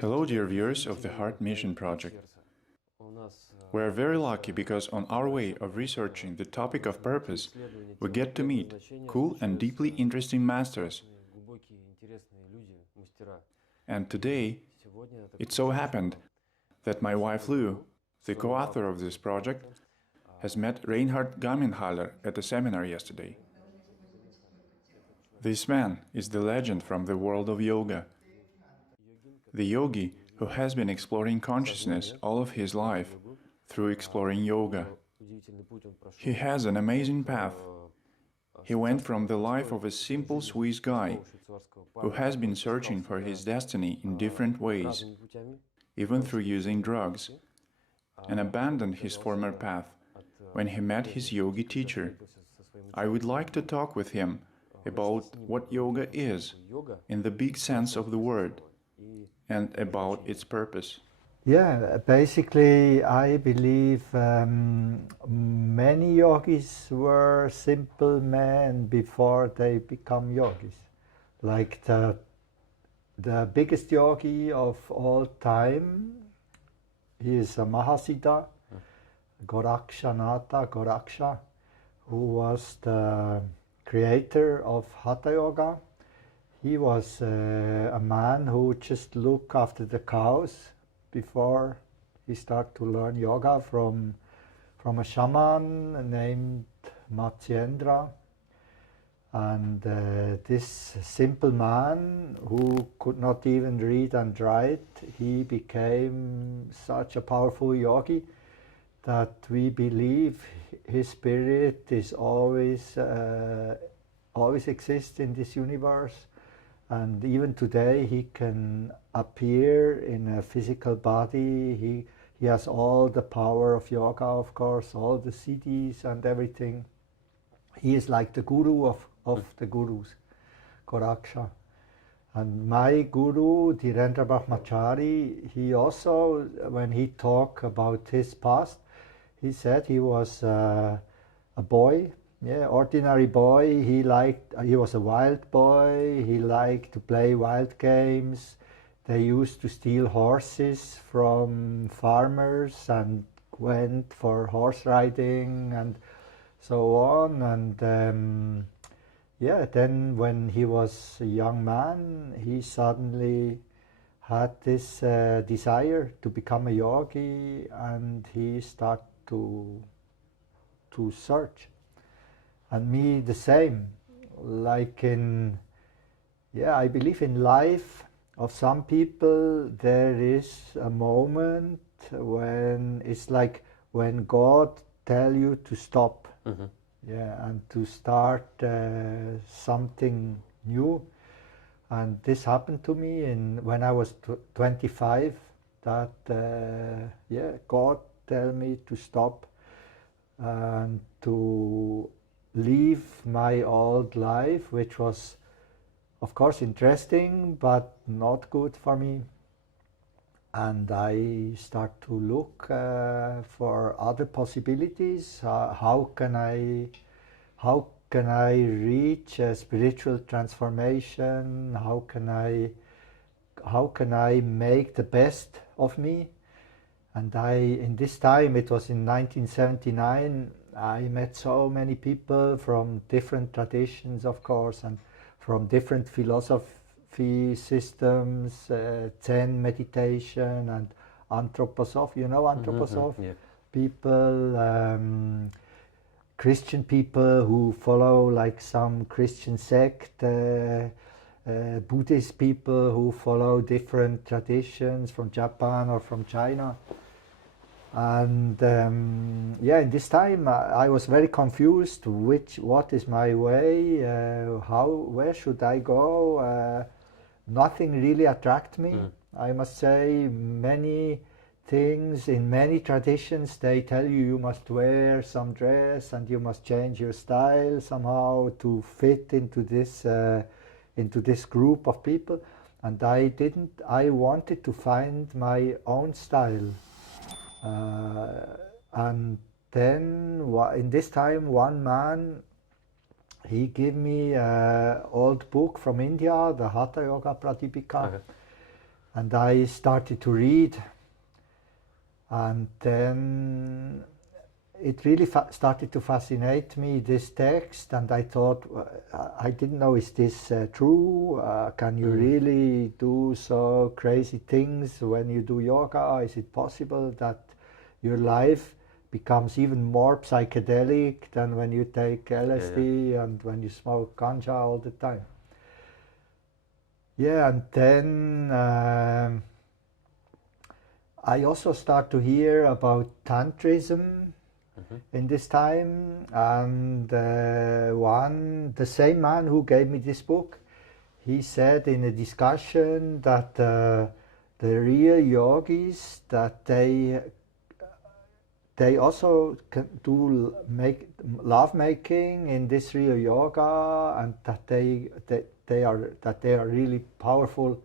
Hello, dear viewers of the Heart Mission Project. We are very lucky because on our way of researching the topic of purpose, we get to meet cool and deeply interesting masters. And today, it so happened that my wife Lou, the co-author of this project, has met Reinhard at a seminar yesterday. This man is the legend from the world of yoga. The yogi who has been exploring consciousness all of his life through exploring yoga. He has an amazing path. He went from the life of a simple Swiss guy who has been searching for his destiny in different ways, even through using drugs, and abandoned his former path when he met his yogi teacher. I would like to talk with him about what yoga is, in the big sense of the word, and about its purpose. Yeah, basically I believe many yogis were simple men before they become yogis. Like the biggest yogi of all time, he is a Mahasiddha, Goraksha, who was the creator of Hatha Yoga. He was a man who just looked after the cows before he started to learn yoga from a shaman named Matsyendra. And this simple man who could not even read and write, he became such a powerful yogi that we believe his spirit is always exists in this universe. And even today he can appear in a physical body. He has all the power of yoga, of course, all the siddhis and everything. He is like the guru of the gurus, Goraksha. And my Guru Dhirendra Brahmachari, he also, when he talked about his past, he said he was a boy. Yeah, ordinary boy. He was a wild boy. He liked to play wild games. They used to steal horses from farmers and went for horse riding and so on. And yeah, then when he was a young man, he suddenly had this desire to become a yogi, and he started to search. And me the same, like I believe in life of some people there is a moment when it's like when God tell you to stop, and to start something new. And this happened to me when I was 25, that God tell me to stop and to leave my old life, which was of course interesting but not good for me. And I start to look for other possibilities. How can I reach a spiritual transformation? How can I make the best of me? And in this time, it was in 1979, I met so many people from different traditions, of course, and from different philosophy systems, Zen meditation and anthroposophy. You know anthroposophy? Yeah. People, Christian people who follow like some Christian sect, Buddhist people who follow different traditions from Japan or from China. And in this time I was very confused. What is my way? Where should I go? Nothing really attracted me. I must say, many things in many traditions they tell you must wear some dress and you must change your style somehow to fit into this group of people. And I didn't. I wanted to find my own style. And then in this time, one man, he gave me an old book from India, the Hatha Yoga Pradipika. And I started to read, and then it really started to fascinate me, this text, and I thought, I didn't know, is this true? Can you really do so crazy things when you do yoga? Is it possible that your life becomes even more psychedelic than when you take LSD and when you smoke ganja all the time? Yeah, and then I also start to hear about Tantrism in this time, and the same man who gave me this book, he said in a discussion that the real yogis, that they also can do love making in this real yoga, and that they are really powerful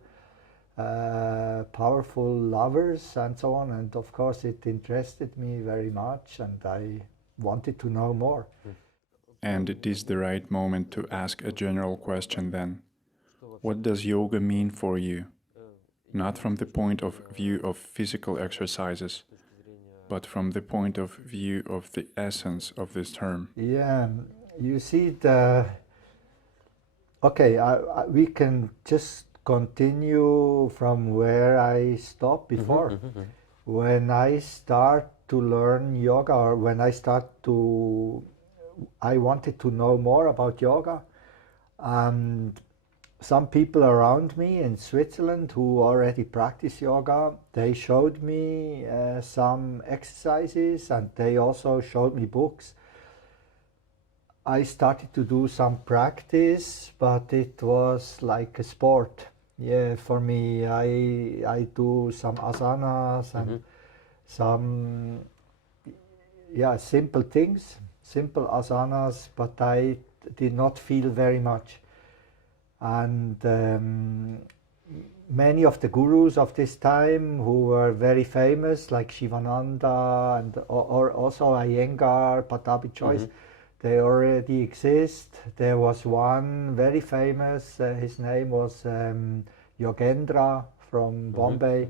lovers and so on. And of course it interested me very much, and I wanted to know more. And it is the right moment to ask a general question then. What does yoga mean for you? Not from the point of view of physical exercises, but from the point of view of the essence of this term. Yeah, you see, we can just continue from where I stopped before. When I start to learn yoga, or when I wanted to know more about yoga, and some people around me in Switzerland who already practice yoga, they showed me some exercises, and they also showed me books. I started to do some practice, but it was like a sport. Yeah, for me, I do some asanas and some simple things, simple asanas, but I did not feel very much. And many of the gurus of this time who were very famous, like Shivananda and or also Iyengar, Patabi Choice, they already exist. There was one very famous, his name was Yogendra from Bombay.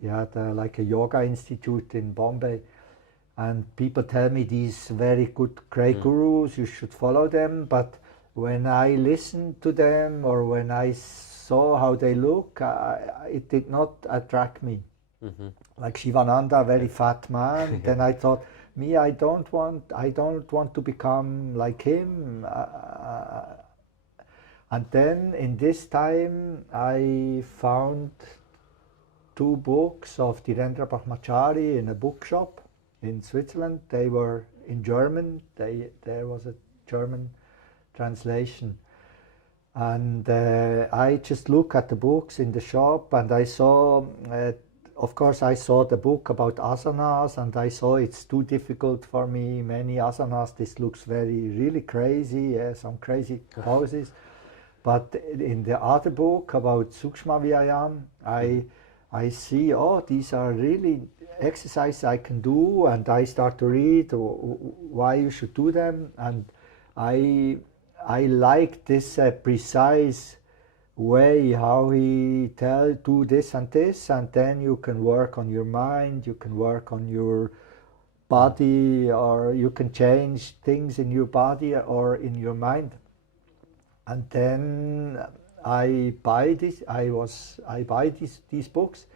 He had like a yoga institute in Bombay. And people tell me these very good, great gurus, you should follow them. But when I listened to them, or when I saw how they look, it did not attract me. Like Shivananda, very fat man. Then I thought, I don't want to become like him. And then in this time, I found 2 books of Dhirendra Brahmachari in a bookshop in Switzerland. They were in German. There was a German translation. And I just looked at the books in the shop, and I saw, of course, I saw the book about asanas, and I saw it's too difficult for me, many asanas. This looks really crazy, some crazy poses. But in the other book about Sukshma Vyayam, I see, these are really exercises I can do, and I start to read why you should do them. And I like this precise way how he do this and this, and then you can work on your mind, you can work on your body, or you can change things in your body or in your mind. And then I buy these books.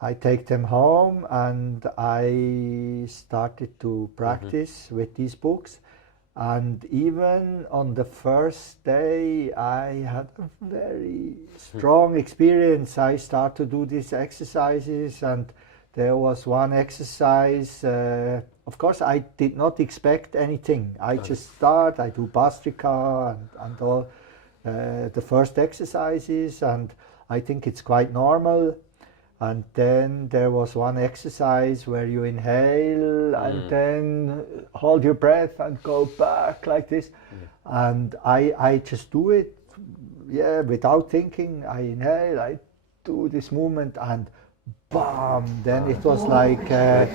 I take them home, and I started to practice with these books. And even on the first day, I had a very strong experience. I started to do these exercises, and there was one exercise. Of course, I did not expect anything. I just start, I do Bastrika and all the first exercises, and I think it's quite normal. And then there was one exercise where you inhale and then hold your breath and go back like this. And I just do it, without thinking. I inhale, I do this movement, and bam! Then it was like a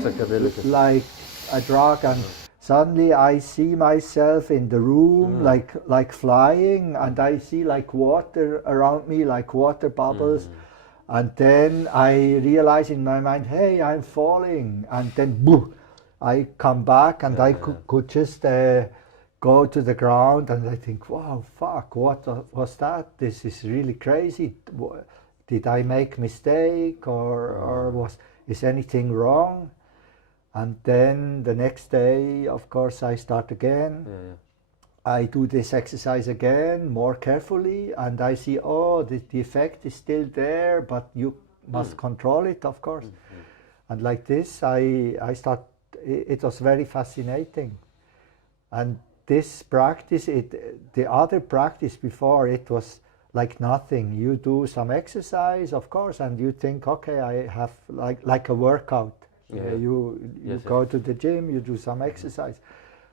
drug, and suddenly I see myself in the room like flying, and I see like water around me, like water bubbles. And then I realize in my mind, hey, I'm falling. And then, boom, I come back and I could just go to the ground and I think, wow, fuck, what was that? This is really crazy. Did I make mistake or is anything wrong? And then the next day, of course, I start again. I do this exercise again more carefully and I see, oh, the effect is still there, but you must control it, of course. And like this, I start, it was very fascinating. And this practice, the other practice before, it was like nothing. You do some exercise, of course, and you think, okay, I have like a workout. You go to the gym, you do some exercise.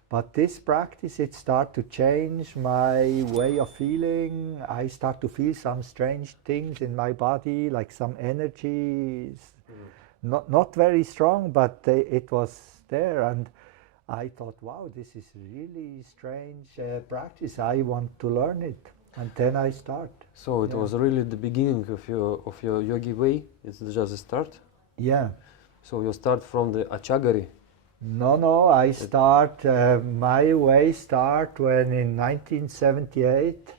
But this practice, it started to change my way of feeling. I start to feel some strange things in my body, like some energies, not very strong, but it was there. And I thought, wow, this is really strange practice. I want to learn it. And then I start. So it was really the beginning of your yogi way? It's just a start? Yeah. So you start from the Achagari? No, I start, my way start when in 1978.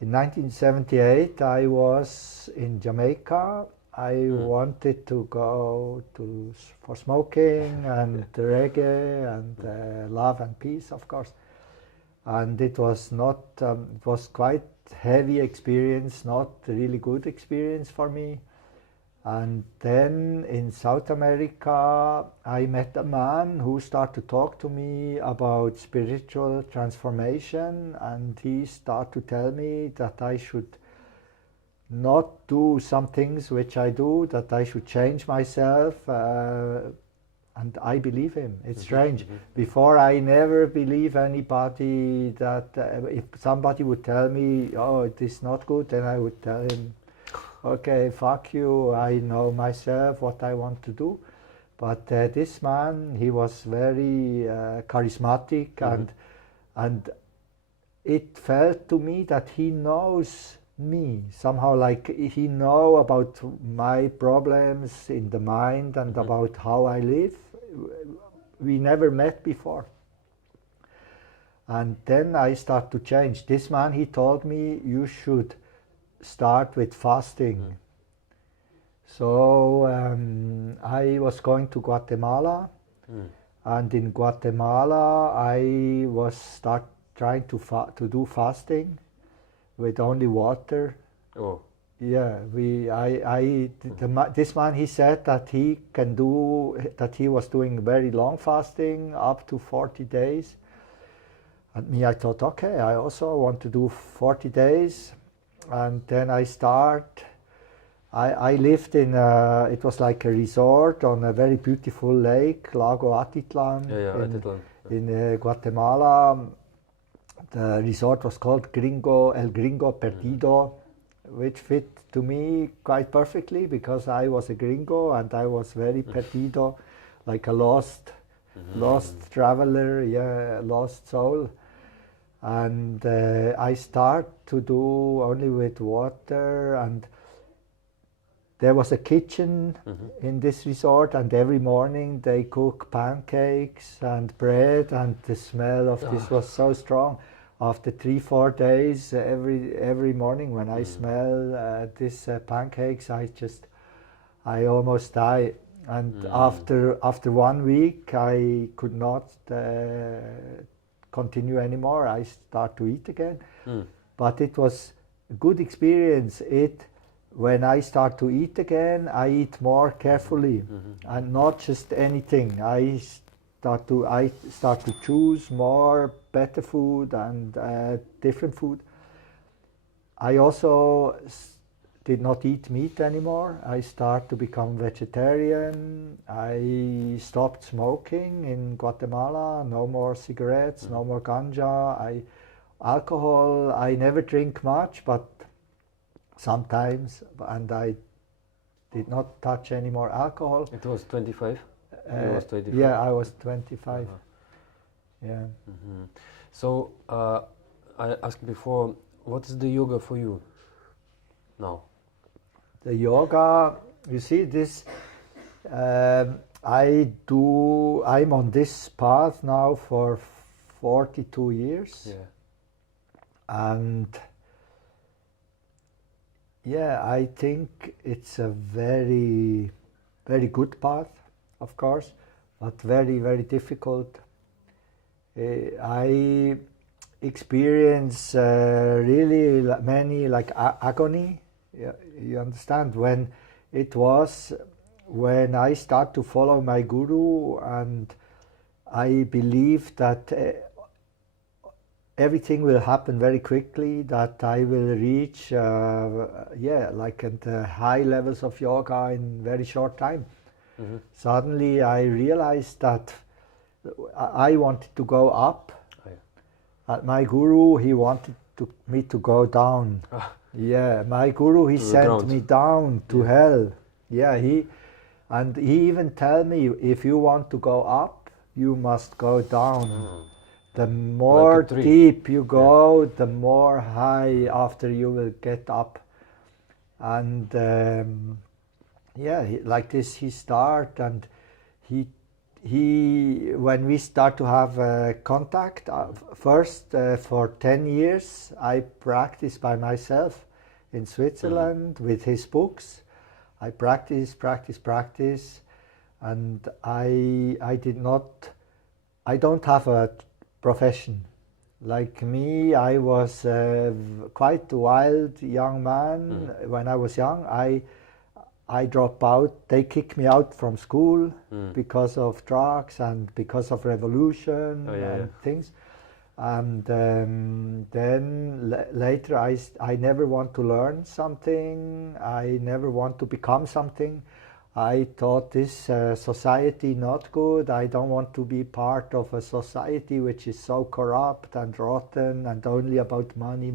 In 1978 I was in Jamaica. I wanted to go for smoking and reggae and love and peace, of course. And it was not, it was quite heavy experience, not really good experience for me. And then in South America, I met a man who started to talk to me about spiritual transformation, and he started to tell me that I should not do some things which I do, that I should change myself, and I believe him. It's strange. Before I never believe anybody that if somebody would tell me, oh, it is not good, then I would tell him, okay, fuck you, I know myself what I want to do. But this man, he was very charismatic, and it felt to me that he knows me somehow, like he know about my problems in the mind and about how I live. We never met before. And then I start to change. This man, he told me, you should start with fasting. So I was going to Guatemala, and in Guatemala I was trying to do fasting with only water. Oh. Yeah, this man, he said that he can do, that he was doing very long fasting, up to 40 days. And me, I thought, okay, I also want to do 40 days. And then I lived in, it was like a resort on a very beautiful lake, Lago Atitlan, in Guatemala. The resort was called El Gringo Perdido, which fit to me quite perfectly because I was a gringo and I was very perdido, like a lost traveler, lost soul. And I start to do only with water, and there was a kitchen in this resort, and every morning they cook pancakes and bread, and the smell of this was so strong. After 3-4 days, every morning when I smell these pancakes, I almost die. And after 1 week, I could not continue anymore. I start to eat again. But it was a good experience. When I start to eat again, I eat more carefully and not just anything. I start to choose more better food and different food. I also did not eat meat anymore. I start to become vegetarian. I stopped smoking in Guatemala. No more cigarettes, no more ganja. Alcohol, I never drink much, but sometimes, and I did not touch any more alcohol. It was 25? Yeah, I was 25. Yeah. So I asked before, what is the yoga for you now? The yoga, you see this, I'm on this path now for 42 years. Yeah. And yeah, I think it's a very, very good path, of course, but very, very difficult. I experience really many like agony. You understand, when I start to follow my guru, and I believe that everything will happen very quickly, that I will reach like at the high levels of yoga in very short time. Mm-hmm. Suddenly I realized that I wanted to go up. Oh, yeah. My guru, he wanted me to go down. Yeah, my guru, he sent me down to hell. Yeah, he even tell me, if you want to go up, you must go down. The more Like deep you go, the more high after you will get up. And like this he start, and he when we start to have contact, first for 10 years I practiced by myself in Switzerland with his books. I practice, and I don't have a profession. Like me, I was quite a wild young man. When I was young, I dropped out. They kicked me out from school because of drugs and because of revolution things. And then later I never want to learn something. I never want to become something. I thought this society not good. I don't want to be part of a society which is so corrupt and rotten and only about money.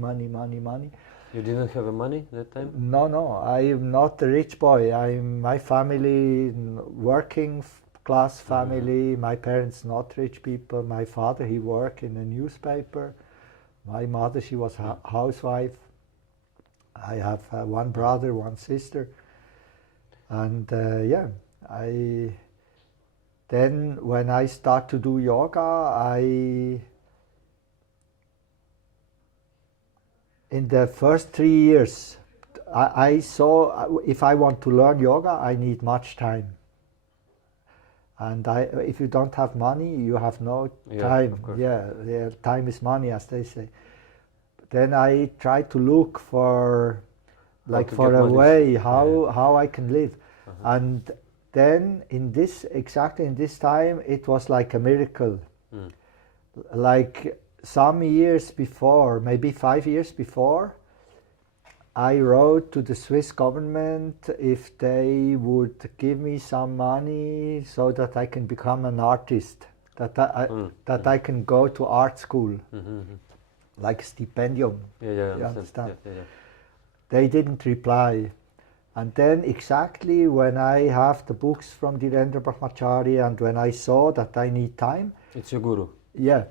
You didn't have money that time? No, I am not a rich boy. My family, working class family. My parents not rich people. My father, he worked in a newspaper. My mother, she was a housewife. I have one brother, one sister. And then when I start to do yoga, in the first 3 years, I saw if I want to learn yoga, I need much time. And if you don't have money, you have no time. Of course. Yeah, time is money, as they say. Then I try to look for a way how I can live. And then exactly in this time, it was like a miracle. Like some years before, maybe 5 years before, I wrote to the Swiss government if they would give me some money so that I can become an artist, that I can go to art school, like stipendium. You understand? Yeah. They didn't reply. And then exactly when I have the books from Dhirendra Brahmachari, and when I saw that I need time. It's your guru? Yeah.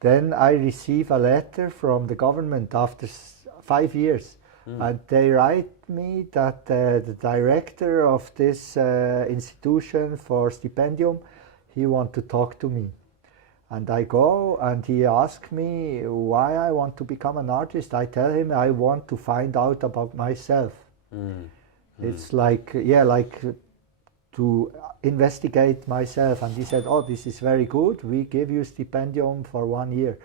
Then I receive a letter from the government after 5 years. And they write me that the director of this institution for stipendium, he want to talk to me. And I go, and he asks me why I want to become an artist. I tell him I want to find out about myself. It's like to investigate myself. And he said, oh, this is very good. We give you stipendium for 1 year.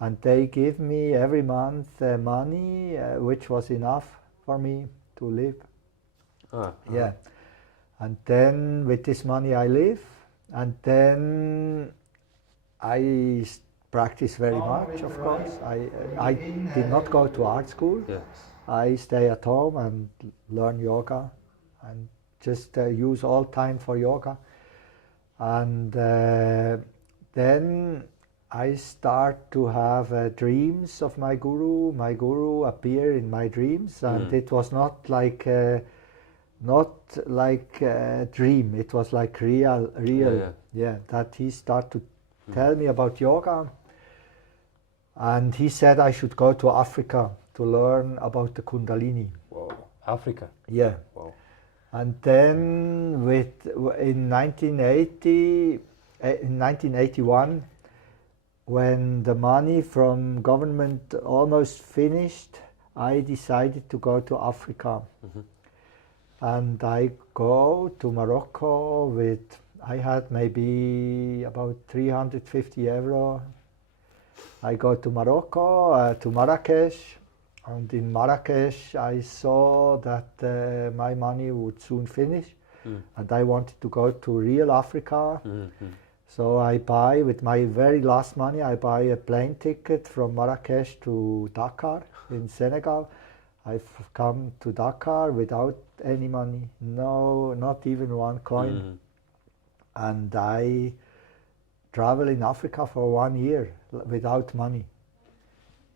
And they give me every month money, which was enough for me to live. Yeah. And then with this money I live. And then I practice very much, of course. I did not go to art school. Yes. I stay at home and learn yoga and just use all time for yoga. And then I start to have dreams of my guru. My guru appear in my dreams, and it was not like a dream. It was like real. Yeah, that he started to tell me about yoga, and he said I should go to Africa to learn about the Kundalini. Wow. Africa. Yeah. Wow. And then in 1981, when the money from government almost finished, I decided to go to Africa. Mm-hmm. And I go to Morocco I had maybe about 350 euro. I go to Morocco, to Marrakesh, and in Marrakesh I saw that my money would soon finish, and I wanted to go to real Africa. Mm-hmm. So I buy, with my very last money, I buy a plane ticket from Marrakesh to Dakar in Senegal. I've come to Dakar without any money, no, not even one coin. Mm-hmm. And I travel in Africa for 1 year without money.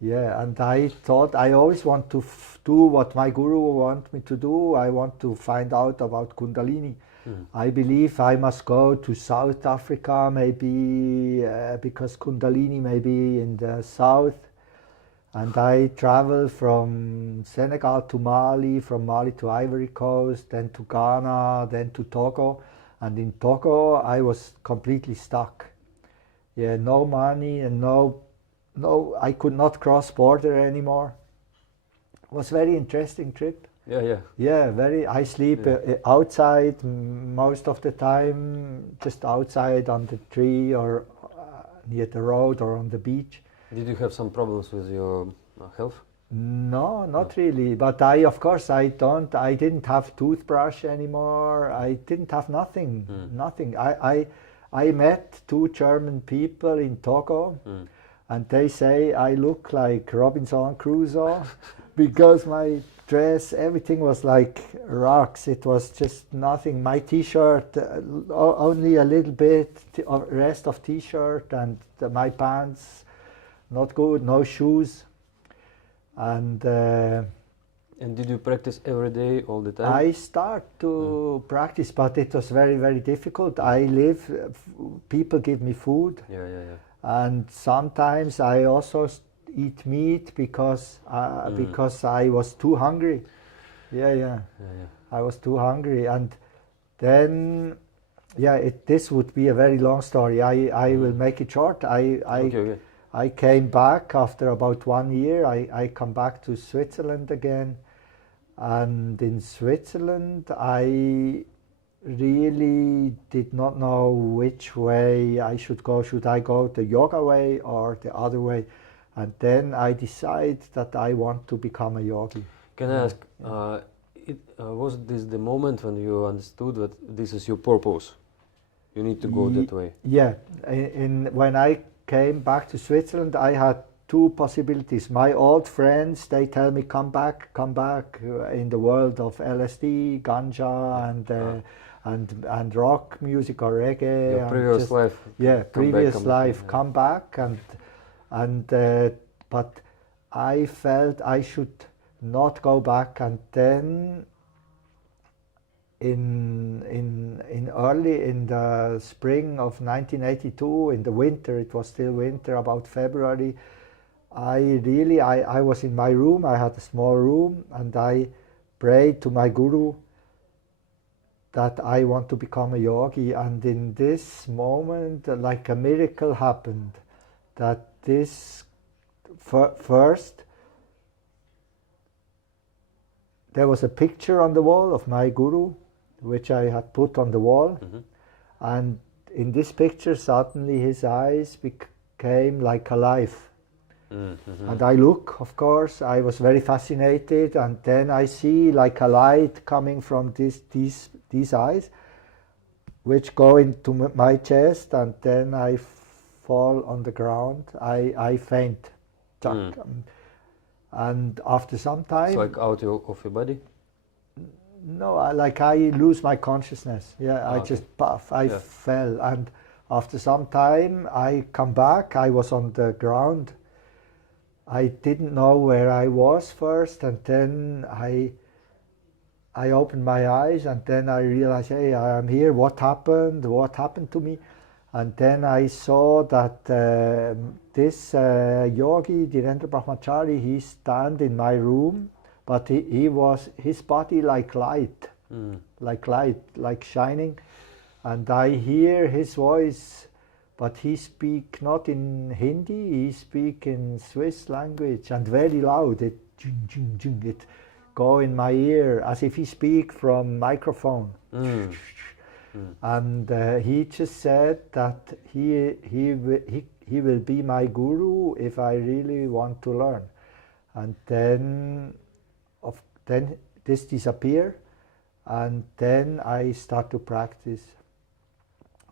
Yeah, and I thought I always want to do what my guru wants me to do. I want to find out about Kundalini. I believe I must go to South Africa, maybe because Kundalini may be in the south. And I travel from Senegal to Mali, from Mali to Ivory Coast, then to Ghana, then to Togo. And in Togo, I was completely stuck. Yeah, no money and no, I could not cross border anymore. It was a very interesting trip. Yeah. Yeah, I sleep outside most of the time, just outside on the tree or near the road or on the beach. Did you have some problems with your health? No, not really. But of course, I didn't have toothbrush anymore. I didn't have nothing. I met 2 German people in Togo, and they say I look like Robinson Crusoe because my dress, everything was like rocks. It was just nothing. My T-shirt, only a little bit, rest of T-shirt, and my pants, not good, no shoes. And did you practice every day, all the time? I start to practice, but it was very, very difficult. People give me food. Yeah. And sometimes I also eat meat because I was too hungry. Yeah. I was too hungry. And then, this would be a very long story. I will make it short. Okay. I came back after about 1 year. I come back to Switzerland again. And in Switzerland, I really did not know which way I should go. Should I go the yoga way or the other way? And then I decided that I want to become a yogi. Can I ask, was this the moment when you understood that this is your purpose? You need to go that way? Yeah. When I came back to Switzerland, I had 2 possibilities. My old friends, they tell me, come back in the world of LSD, ganja, and rock music or reggae. Your previous life. Yeah, previous life, come back. But I felt I should not go back. And then in the spring of 1982, in the winter, it was still winter, about February, I was in my room. I had a small room, and I prayed to my guru that I want to become a yogi. And in this moment, like a miracle happened, that this first, there was a picture on the wall of my guru, which I had put on the wall. And in this picture, suddenly his eyes became like alive. And I look, of course, I was very fascinated, and then I see like a light coming from these eyes, which go into my chest, and then I fall on the ground. I faint. And after some time... It's like out of your body? No, I lose my consciousness. Yeah, I just puff. I fell, and after some time I come back. I was on the ground. I didn't know where I was first, and then I opened my eyes, and then I realized, hey, I am here. What happened? What happened to me? And then I saw that this yogi, Dhirendra Brahmachari, he stand in my room, but he was, his body like light, like shining. And I hear his voice, but he speak not in Hindi, he speak in Swiss language, and very loud. It it go in my ear as if he speak from microphone. And he just said that he will be my guru if I really want to learn. And then this disappear, and then I start to practice.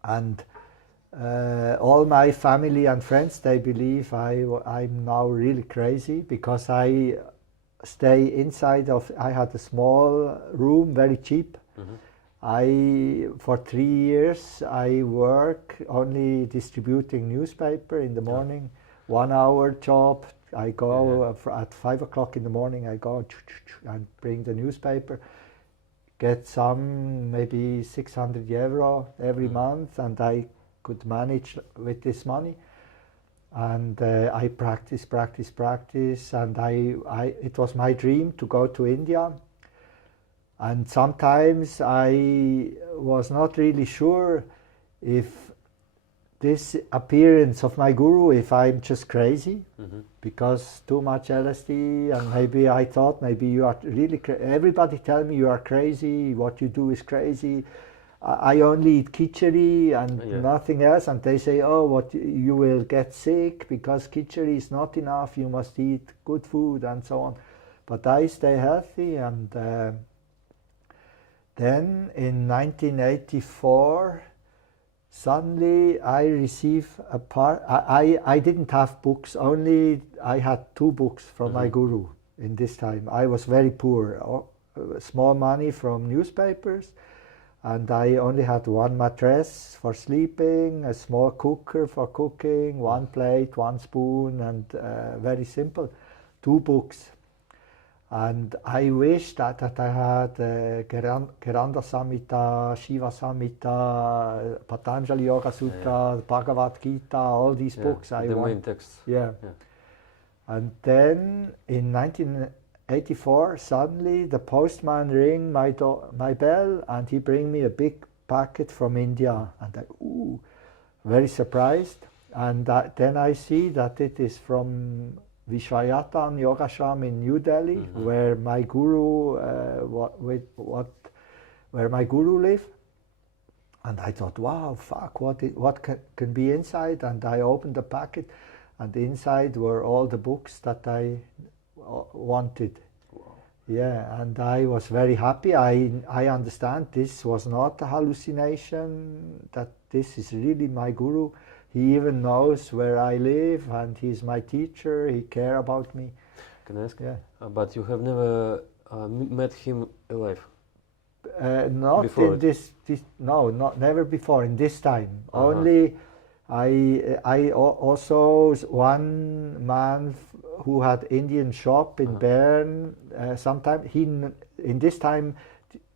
And all my family and friends, they believe I'm now really crazy because I stay inside of, I had a small room, very cheap. For 3 years I work only distributing newspaper in the morning, 1 hour job. I go at 5 o'clock in the morning, I go and bring the newspaper, get some maybe 600 euro every month, and I could manage with this money. And I practice, and it was my dream to go to India. And sometimes I was not really sure if this appearance of my guru, if I'm just crazy, because too much LSD, and maybe I thought maybe you are really everybody tell me you are crazy, what you do is crazy. I only eat khichdi and nothing else, and they say, oh, what you will get sick because khichdi is not enough, you must eat good food and so on. But I stay healthy, and then in 1984, suddenly I receive a part. I didn't have books, only I had 2 books from my guru in this time. I was very poor, small money from newspapers, and I only had 1 mattress for sleeping, a small cooker for cooking, 1 plate, 1 spoon, and very simple, 2 books. And I wish that I had Geranda Samhita, Shiva Samhita, Patanjali Yoga Sutra, Bhagavad Gita, all these books I want. Main texts. Yeah. And then in 1984, suddenly the postman ring my bell, and he bring me a big packet from India, and I very surprised. And then I see that it is from Vishwayatan Yogashram in New Delhi, where my guru where my guru lived. And I thought, wow, fuck, what can be inside? And I opened the packet, and inside were all the books that I wanted. Wow. Yeah, and I was very happy. I understand this was not a hallucination, that this is really my guru. He even knows where I live, and he's my teacher. He cares about me. Can I ask? Yeah. But you have never met him alive? Not before in this. No, never before. In this time, only I also one man who had Indian shop in Bern. Sometime in this time,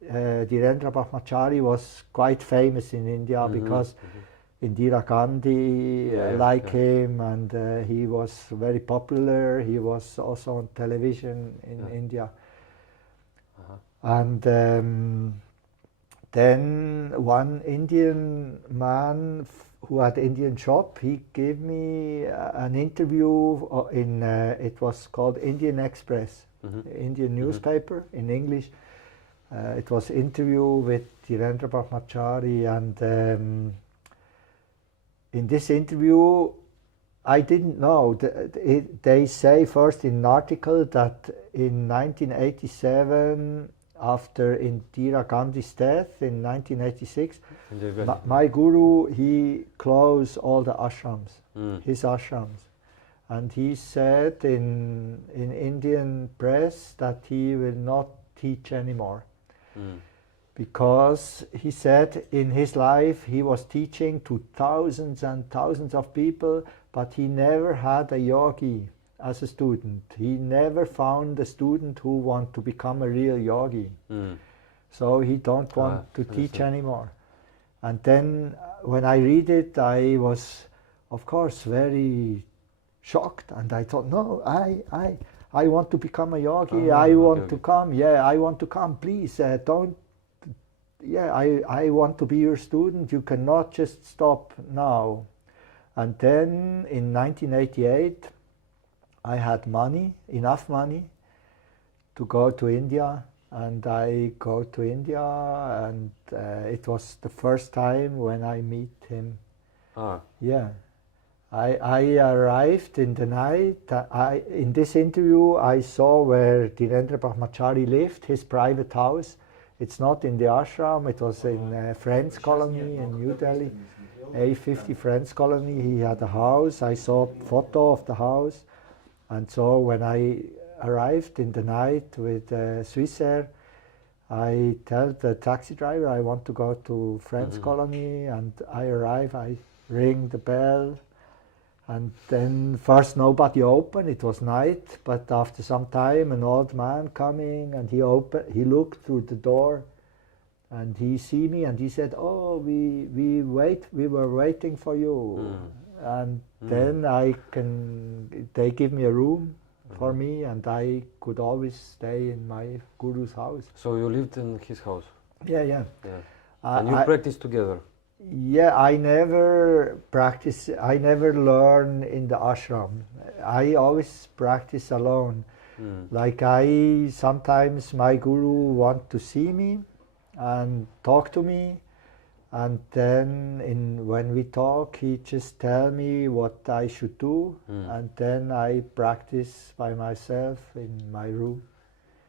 Dhirendra Brahmachari was quite famous in India because. Indira Gandhi liked him, and he was very popular. He was also on television in India. And then one Indian man who had Indian shop, he gave me an interview in, it was called Indian Express, Indian newspaper in English. It was interview with Dhirendra Brahmachari, and in this interview, I didn't know. They say first in an article that in 1987, after Indira Gandhi's death in 1986, my guru, he closed all the ashrams, his ashrams. And he said in Indian press that he will not teach anymore. Because he said in his life he was teaching to thousands and thousands of people, but he never had a yogi as a student. He never found a student who want to become a real yogi. So he don't want to teach anymore. And then when I read it, I was, of course, very shocked, and I thought, no, I want to become a yogi. Ah, I want okay, to okay. come. Yeah, I want to come. Please, don't. Yeah, I want to be your student. You cannot just stop now. And then in 1988, I had money, enough money, to go to India. And I go to India, and it was the first time when I meet him. Ah, Yeah. I arrived in the night. In this interview, I saw where Dhirendra Brahmachari lived, his private house. It's not in the ashram, it was in a Friends colony in New Delhi, A50 Friends colony. He had a house. I saw a photo of the house. And so when I arrived in the night with Swissair, I tell the taxi driver I want to go to Friends colony, and I arrive, I ring the bell. And then first nobody opened, it was night, but after some time an old man coming, and he looked through the door, and he see me, and he said, "Oh, we were waiting for you." And then they give me a room for me, and I could always stay in my guru's house. so you lived in his house? Yeah, yeah. Yeah. And you practiced together? Yeah, I never practice, I never learn in the ashram. I always practice alone. Like sometimes my guru want to see me and talk to me, and then when we talk, he just tell me what I should do, and then I practice by myself in my room.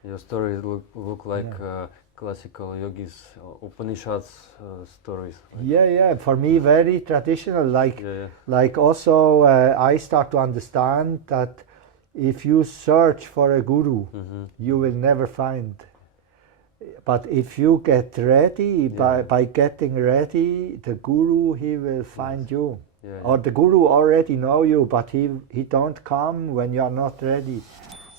Your stories look like classical yogis, Upanishads stories. Yeah, yeah. For me, very traditional. Like, Yeah. like also, I start to understand that if you search for a guru, you will never find. But if you get ready, by getting ready, the guru, he will find you. Yeah, Or the guru already know you, but he don't come when you are not ready.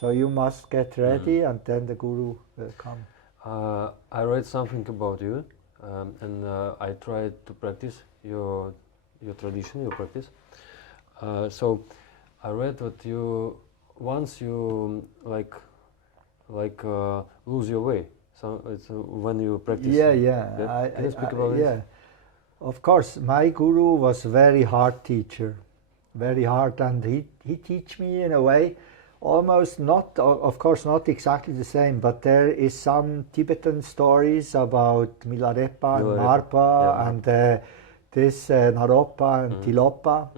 So you must get ready, and then the guru will come. I read something about you, and I tried to practice your tradition, your practice. So I read that once you lose your way. So it's when you practice. Yeah, yeah. Can you speak about it? Yeah. Of course, my guru was very hard teacher, very hard, and he teach me in a way. Almost not, of course, not exactly the same, but there is some Tibetan stories about Milarepa and Marpa, and this Naropa and Tilopa.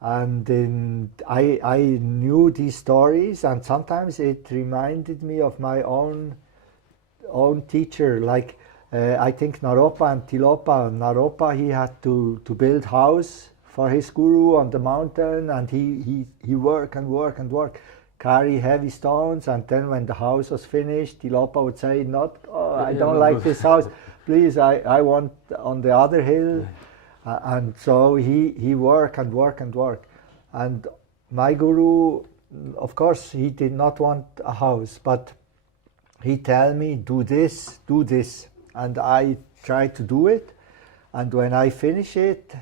And I knew these stories, and sometimes it reminded me of my own teacher. Like I think Naropa and Tilopa. Naropa, he had to build house for his guru on the mountain, and he work and work and work, carry heavy stones, and then when the house was finished, Tilopa would say, I don't like this house, please, I want on the other hill. And so he work and work and work. And my guru, of course, he did not want a house, but he tell me, do this, and I try to do it, and when I finish it,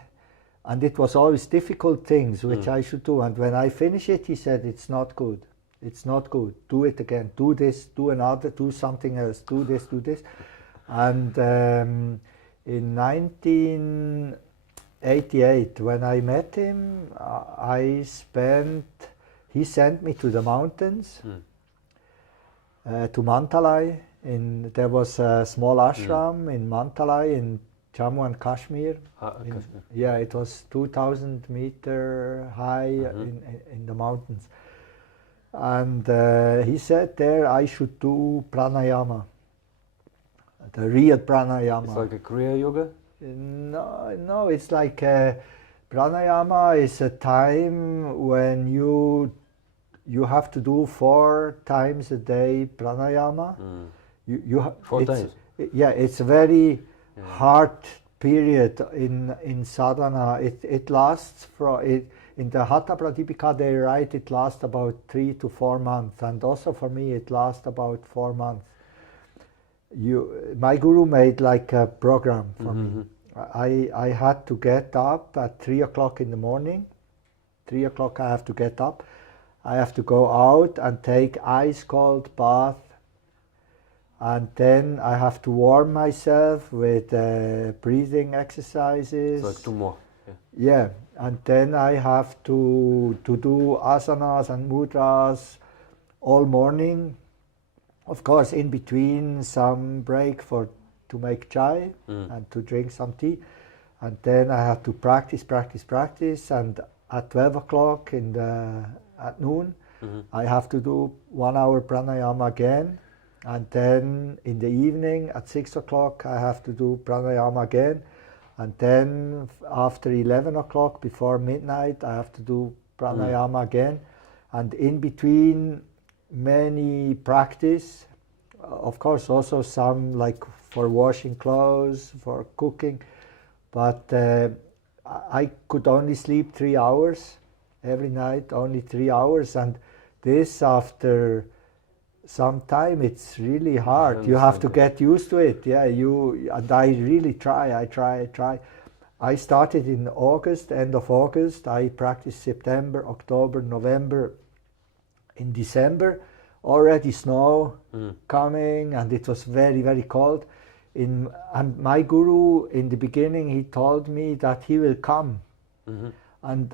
and it was always difficult things which I should do. And when I finish it, he said, it's not good. It's not good. Do it again. Do this, do another, do something else. Do this, do this. And in 1988, when I met him, he sent me to the mountains, to Mantalai. There was a small ashram in Mantalai in Jammu and Kashmir. Yeah, it was 2,000 meter high in the mountains. And he said there I should do pranayama, the real pranayama. It's like a Kriya Yoga? No, it's like pranayama is a time when you have to do 4 times a day pranayama. 4 times? Yeah, it's a very hard period in sadhana. It lasts in the Hatha Pradipika they write it lasts about 3 to 4 months, and also for me it lasts about 4 months. My guru made like a program for me. I had to get up at 3 o'clock in the morning. 3 o'clock I have to get up, I have to go out and take ice cold bath, and then I have to warm myself with breathing exercises. It's like 2 more. Yeah. Yeah, and then I have to do asanas and mudras all morning. Of course, in between some break to make chai and to drink some tea. And then I have to practice. And at 12 o'clock at noon, I have to do 1 hour pranayama again. And then in the evening at 6 o'clock, I have to do pranayama again. And then after 11 o'clock, before midnight, I have to do pranayama again. And in between, many practice. Of course, also some like for washing clothes, for cooking. But I could only sleep 3 hours every night, only 3 hours. And this, after some time, it's really hard. You have to get used to it. Yeah, and I really try. I started in August, end of August. I practiced September, October, November. In December, already snow coming, and it was very, very cold. And my guru, in the beginning, he told me that he will come. And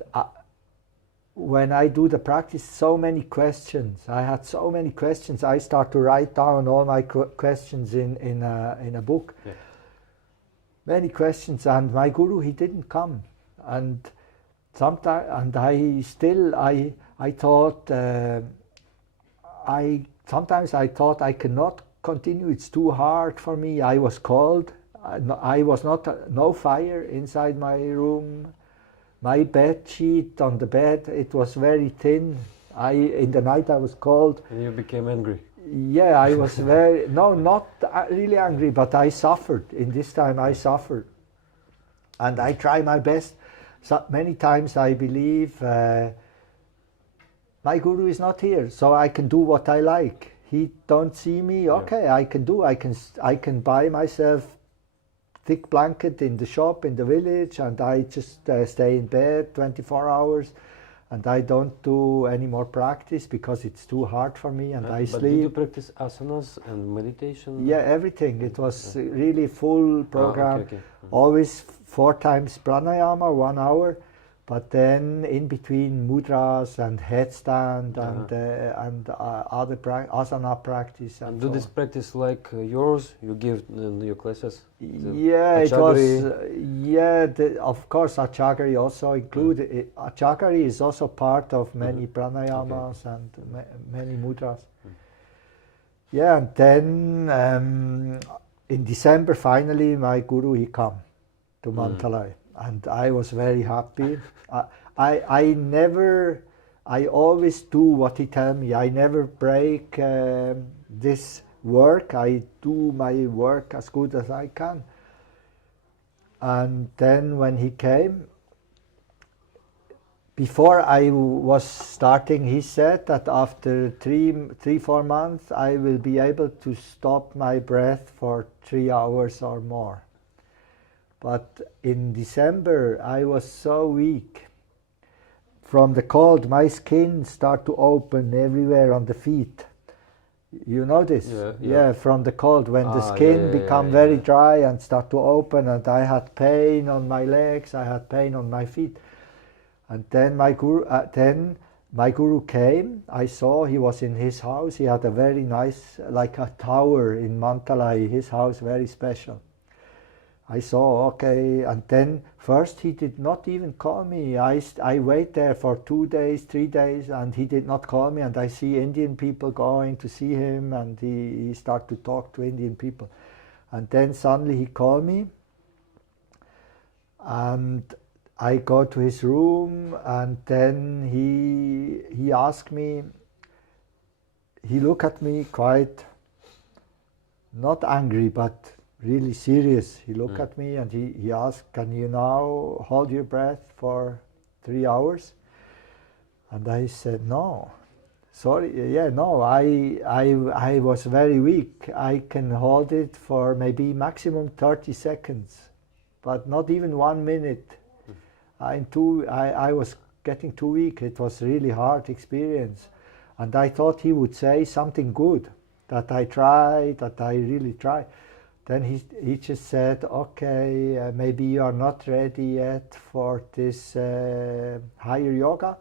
when I do the practice, so many questions. I had so many questions. I start to write down all my questions in a book. Yeah. Many questions, and my guru, he didn't come. And sometimes, and I thought, sometimes I thought I cannot continue. It's too hard for me. I was cold. I was no fire inside my room. My bed sheet on the bed, it was very thin. In the night I was cold. And you became angry. Yeah, I was not really angry, but I suffered. In this time I suffered. And I try my best. So many times I believe my guru is not here, so I can do what I like. He don't see me, okay, yeah. I can buy myself thick blanket in the shop in the village, and I just stay in bed 24 hours, and I don't do any more practice because it's too hard for me, and I sleep. But did you practice asanas and meditation? Yeah, everything. It was really full program. Okay. Always 4 times pranayama, 1 hour, but then in between mudras and headstand and other asana practice. And do this practice like yours? You give in your classes? Yeah, it was. Of course, Achagari also included. Achagari is also part of many pranayamas and many mudras. Yeah, and then in December, finally, my guru, he come to Mantalai. And I was very happy. I always do what he tells me. I never break this work. I do my work as good as I can. And then when he came, before I was starting, he said that after 3-4 months, I will be able to stop my breath for 3 hours or more. But in December, I was so weak. From the cold, my skin started to open everywhere on the feet. You know this? Yeah, from the cold, when the skin become very dry and start to open, and I had pain on my legs, I had pain on my feet. And then my guru came. I saw he was in his house. He had a very nice, like a tower in Mantalai, his house, very special. I saw, okay, and then first he did not even call me. I wait there for 2 days, 3 days, and he did not call me, and I see Indian people going to see him, and he start to talk to Indian people. And then suddenly he called me, and I go to his room, and then he asked me, he looked at me quite, not angry, but really serious. He looked at me and he asked, can you now hold your breath for 3 hours? And I said, no. Sorry, no, I was very weak. I can hold it for maybe maximum 30 seconds, but not even 1 minute. I was getting too weak. It was really hard experience. And I thought he would say something good, that I tried, that I really tried. Then he just said, okay, maybe you are not ready yet for this higher yoga.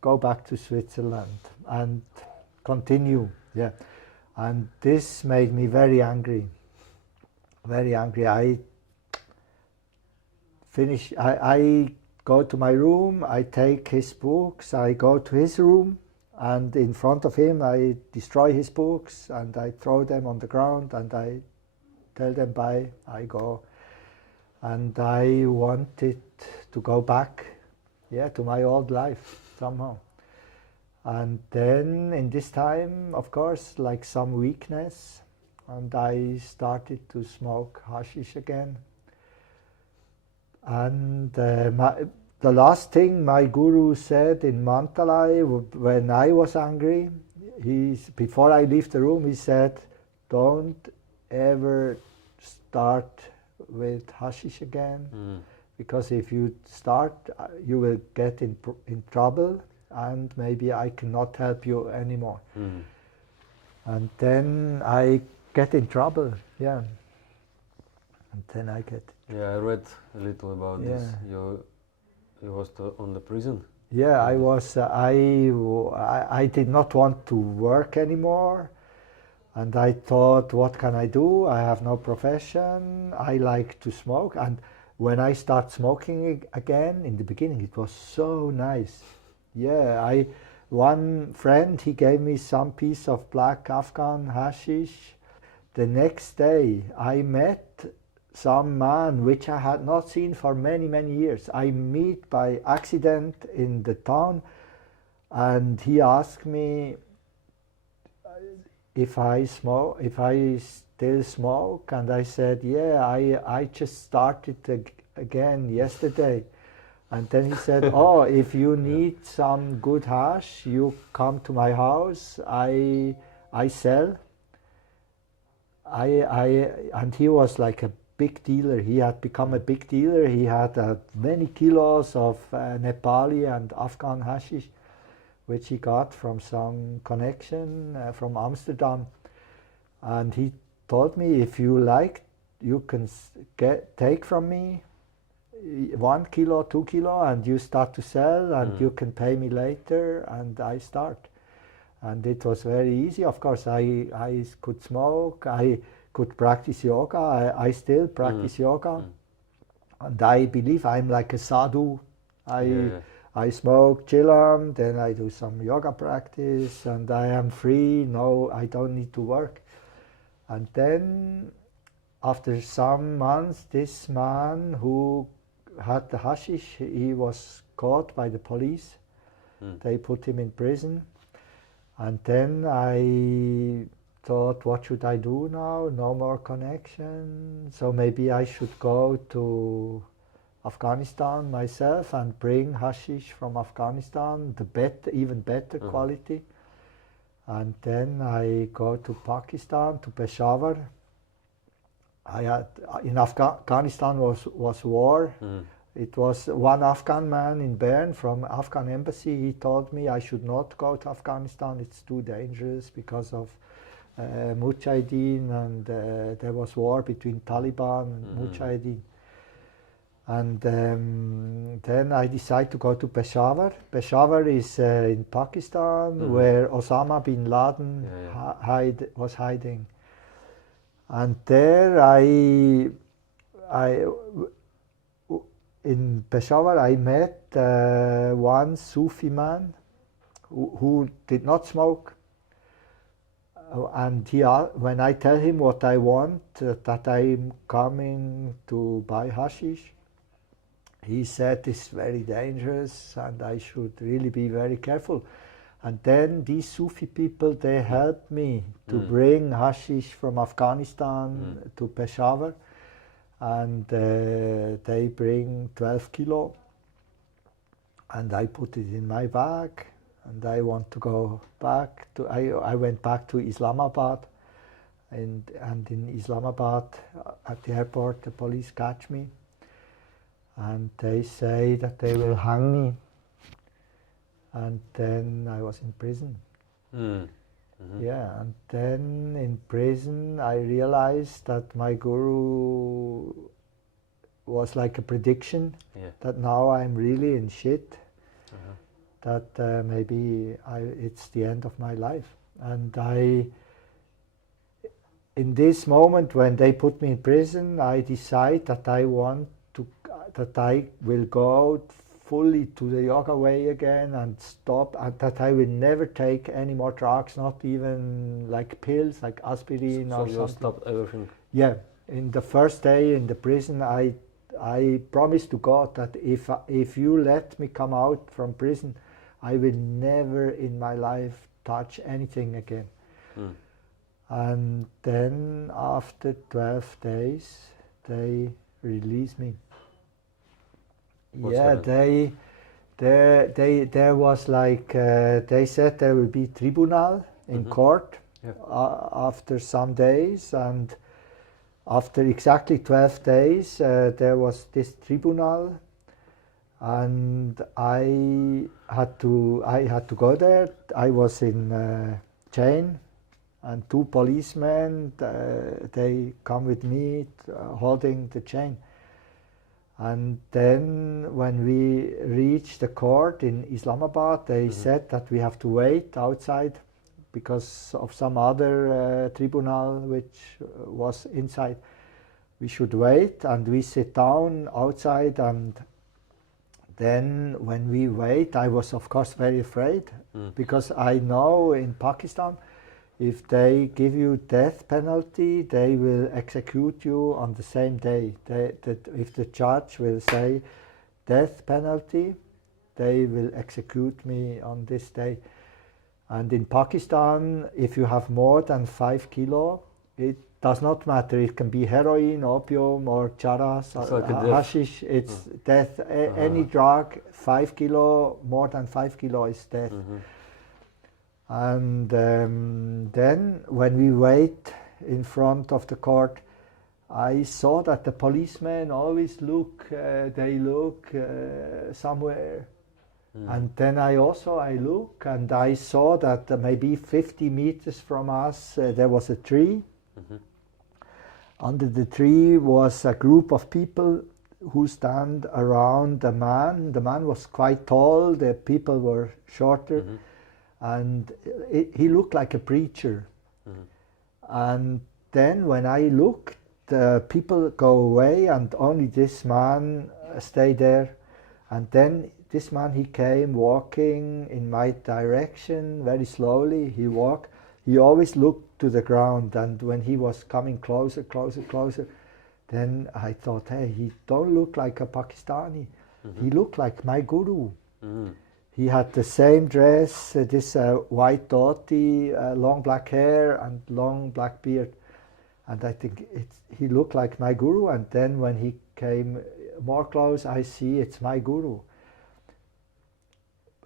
Go back to Switzerland and continue. Yeah. And this made me very angry. Very angry. I go to my room, I take his books, I go to his room, and in front of him I destroy his books and I throw them on the ground and I tell them bye, I go. And I wanted to go back, to my old life somehow. And then in this time, of course, like some weakness, and I started to smoke hashish again. And the last thing my guru said in Mantalai, when I was angry, before I leave the room, he said, don't ever start with hashish again, because if you start, you will get in trouble, and maybe I cannot help you anymore. And then I get in trouble, and then I get... Yeah, I read a little about this. You was on the prison. Yeah, I was. I did not want to work anymore, and I thought, what can I do? I have no profession. I like to smoke, and when I start smoking again, in the beginning, it was so nice. Yeah, one friend, he gave me some piece of black Afghan hashish. The next day, I met some man which I had not seen for many, many years. I meet by accident in the town, and he asked me if I still smoke, and I said, yeah, I just started again yesterday. And then he said, oh, if you need some good hash, you come to my house, I sell. And he was like a big dealer. He had become a big dealer. He had many kilos of Nepali and Afghan hashish, which he got from some connection from Amsterdam. And he told me, if you like, you can take from me 1 kilo, 2 kilo, and you start to sell, and you can pay me later, and I start. And it was very easy. Of course, I could smoke, I could practice yoga. I still practice yoga. And I believe I'm like a sadhu. I smoke chilam, then I do some yoga practice, and I am free. No, I don't need to work. And then, after some months, this man who had the hashish, he was caught by the police. They put him in prison. And then I thought, what should I do now? No more connection. So maybe I should go to Afghanistan myself and bring hashish from Afghanistan, even better quality. And then I go to Pakistan, to Peshawar. In Afghanistan was war. It was one Afghan man in Bern from Afghan embassy. He told me I should not go to Afghanistan. It's too dangerous because of Mujahideen, and there was war between Taliban and Mujahideen. And then I decided to go to Peshawar. Peshawar is in Pakistan, where Osama bin Laden was hiding. And there in Peshawar I met one Sufi man who did not smoke. And when I tell him what I want, that I'm coming to buy hashish, he said it's very dangerous and I should really be very careful. And then these Sufi people, they helped me to bring hashish from Afghanistan to Peshawar. And they bring 12 kilo. And I put it in my bag. And I want to go back to, I went back to Islamabad. And in Islamabad, at the airport, the police catch me. And they say that they will hang me and then I was in prison. Mm. Yeah, and then in prison I realized that my guru was like a prediction, Yeah. that now I'm really in shit, Uh-huh. that maybe it's the end of my life. And in this moment when they put me in prison, I decide that that I will go fully to the yoga way again and stop, and that I will never take any more drugs, not even like pills, like aspirin So or you something. stopped everything. Yeah, in the first day in the prison, I promised to God that if you let me come out from prison, I will never in my life touch anything again. Mm. And then after 12 days, they released me. What's Yeah, happened? there was like, they said there will be tribunal in court Yeah. after some days, and after exactly 12 days, there was this tribunal, and I had to go there. I was in chain, and two policemen, they come with me, holding the chain. And then when we reached the court in Islamabad, they said that we have to wait outside because of some other tribunal which was inside. We should wait, and we sit down outside, and then when we wait, I was of course very afraid, because I know in Pakistan, if they give you death penalty, they will execute you on the same day. If the judge will say death penalty, they will execute me on this day. And in Pakistan, if you have more than 5 kilo, it does not matter. It can be heroin, opium, or charas, It's or like a death. hashish. It's death. Any drug, 5 kilo, more than 5 kilo is death. And then when we wait in front of the court, I saw that the policemen always look, they look somewhere. And then I look, and I saw that maybe 50 meters from us there was a tree. Under the tree was a group of people who stand around the man. The man was quite tall, the people were shorter. And he looked like a preacher. And then when I looked, the people go away, and only this man stayed there. And then this man, he came walking in my direction very slowly. He walked. He always looked to the ground, and when he was coming closer, then I thought, hey, he don't look like a Pakistani. He looked like my guru. He had the same dress, this white dhoti, long black hair, and long black beard. And I think he looked like my guru. And then when he came more close, I see it's my guru.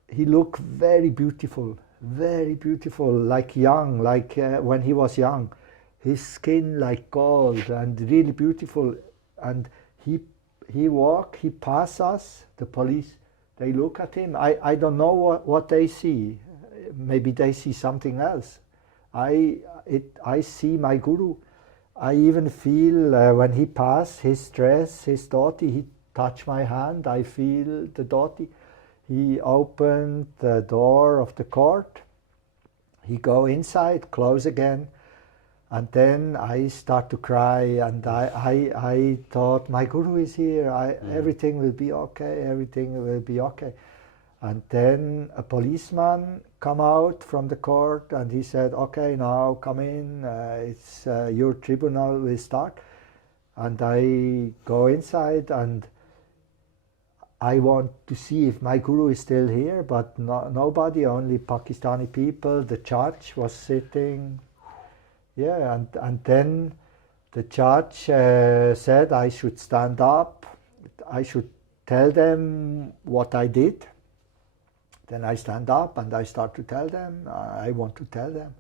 He looked very beautiful, like young, like when he was young. His skin like gold and really beautiful. And he passed us, the police. They look at him. I don't know what they see. Maybe they see something else. I see my guru. I even feel when he passed, his dress, his dhoti, he touched my hand. I feel the dhoti. He opened the door of the court. He go inside, close again. And then I start to cry, and I thought, my guru is here, everything will be okay. And then a policeman come out from the court, and he said, okay, now come in, it's your tribunal will start. And I go inside, and I want to see if my guru is still here, but nobody, only Pakistani people. The judge was sitting. Yeah, and then the judge said I should stand up. I should tell them what I did. Then I stand up and I start to tell them. I want to tell them.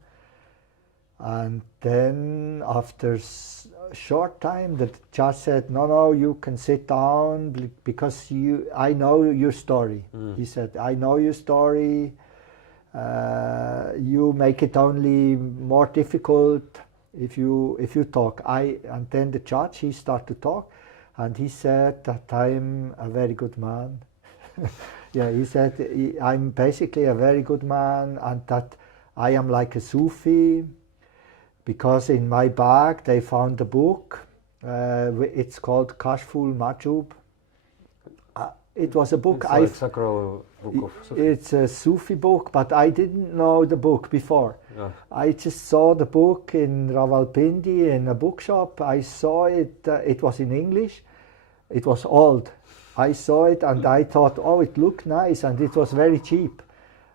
And then after short time, the judge said, no, you can sit down because I know your story. He said, I know your story. You make it only more difficult if you talk. And then the judge, he started to talk, and he said that I'm a very good man. Yeah, he said I'm basically a very good man, and that I am like a Sufi, because in my bag they found a book. It's called Kashful Majub. It was a book. It's like sacral book of Sufi. It's a Sufi book, but I didn't know the book before. Yeah. I just saw the book in Rawalpindi in a bookshop. I saw it. It was in English. It was old. I saw it and I thought, oh, it looked nice, and it was very cheap.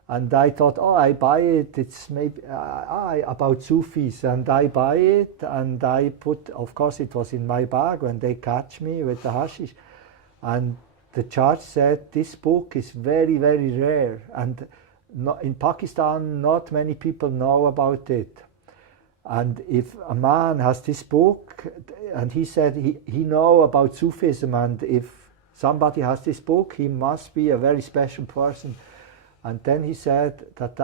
And I thought, oh, I buy it. It's maybe about Sufis, and I buy it, and I put. Of course, it was in my bag when they catch me with the hashish, and the judge said this book is very, very rare, and in Pakistan not many people know about it. And if a man has this book, and he said he know about Sufism, and if somebody has this book, he must be a very special person. And then he said that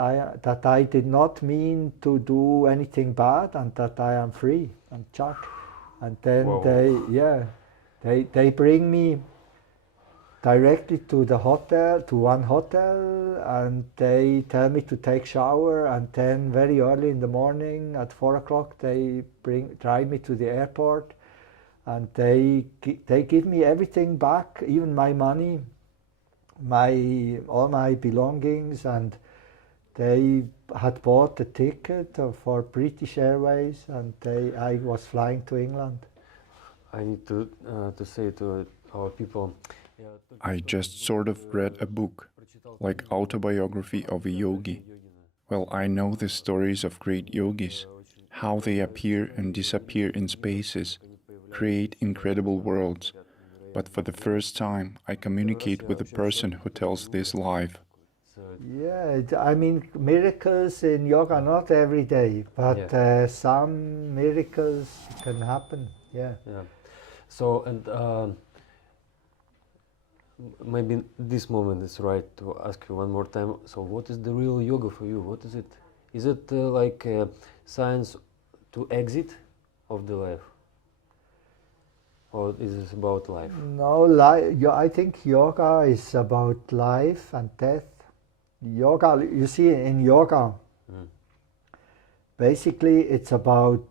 I did not mean to do anything bad, and that I am free and Chak. And then they bring me directly to the hotel, to one hotel, and they tell me to take shower, and then very early in the morning at 4 o'clock they drive me to the airport, and they give me everything back, even my money, all my belongings, and they had bought a ticket for British Airways, and I was flying to England. I need to say to our people. I just sort of read a book, like autobiography of a yogi. Well, I know the stories of great yogis, how they appear and disappear in spaces, create incredible worlds. But for the first time, I communicate with a person who tells this live. Yeah, I mean, miracles in yoga, not every day, but some miracles can happen, yeah. So, and maybe this moment is right to ask you one more time. So what is the real yoga for you? What is it? Is it like science to exit of the life? Or is it about life? No, I think yoga is about life and death. Yoga, you see, in yoga, basically it's about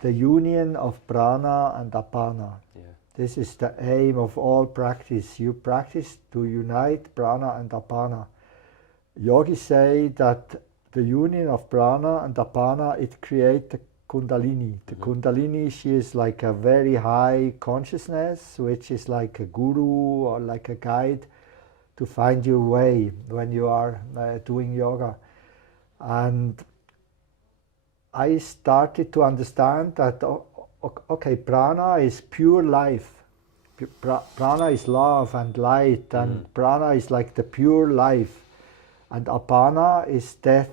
the union of prana and apana. Yeah. This is the aim of all practice. You practice to unite prana and apana. Yogis say that the union of prana and apana, it creates the kundalini. The kundalini, she is like a very high consciousness, which is like a guru or like a guide to find your way when you are doing yoga. And I started to understand that okay, prana is pure life. Prana is love and light, and prana is like the pure life. And apana is death.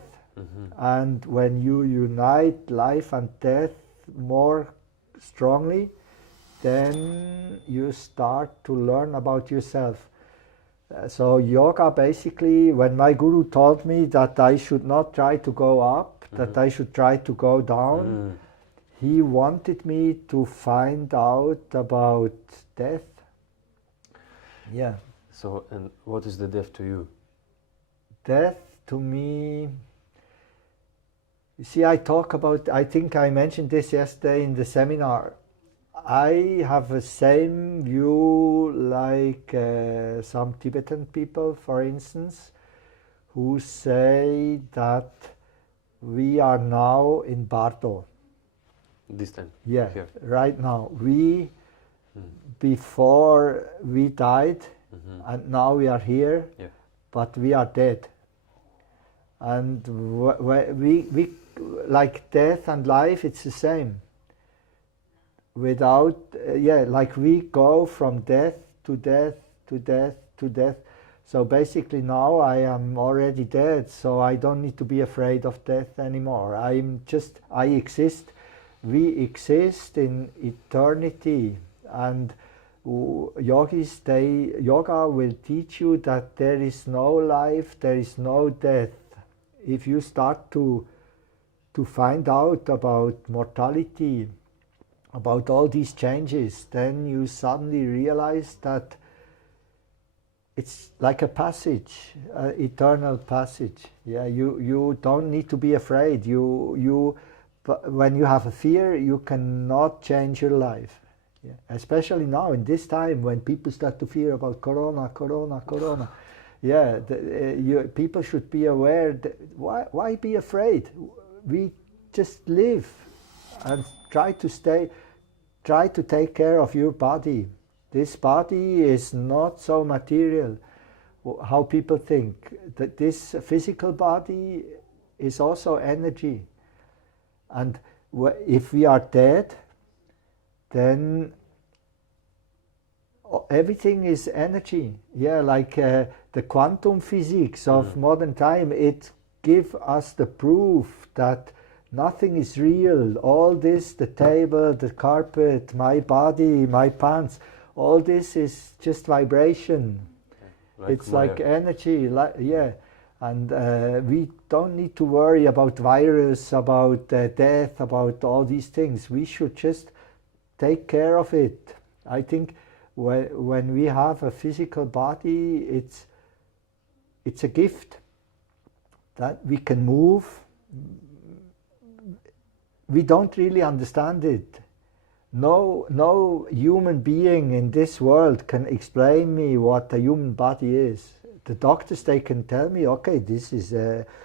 And when you unite life and death more strongly, then you start to learn about yourself. So yoga basically, when my guru told me that I should not try to go up, that I should try to go down, he wanted me to find out about death. Yeah. So, and what is the death to you? Death to me, you see, I think I mentioned this yesterday in the seminar. I have the same view like some Tibetan people, for instance, who say that we are now in Bardo. This time? Yeah, here. Right now. Before we died, and now we are here, but we are dead. And we like death and life, it's the same. Without, like we go from death to death to death to death. So basically now I am already dead, so I don't need to be afraid of death anymore. I exist we exist in eternity, and yogis, yoga will teach you that there is no life, there is no death. If you start to find out about mortality, about all these changes, then you suddenly realize that it's like a passage, eternal passage. Yeah, you don't need to be afraid. When you have a fear, you cannot change your life. Yeah. Especially now in this time when people start to fear about corona. Yeah, people should be aware that why be afraid? We just live and try to take care of your body. This body is not so material, how people think. That this physical body is also energy. And if we are dead, then everything is energy. Yeah, like the quantum physics of modern time, it gives us the proof that nothing is real. All this, the table, the carpet, my body, my pants, all this is just vibration. It's like energy, yeah. And we don't need to worry about virus, about death, about all these things. We should just take care of it. I think when we have a physical body, it's a gift that we can move. We don't really understand it. No human being in this world can explain me what a human body is. The doctors, they can tell me, okay, this is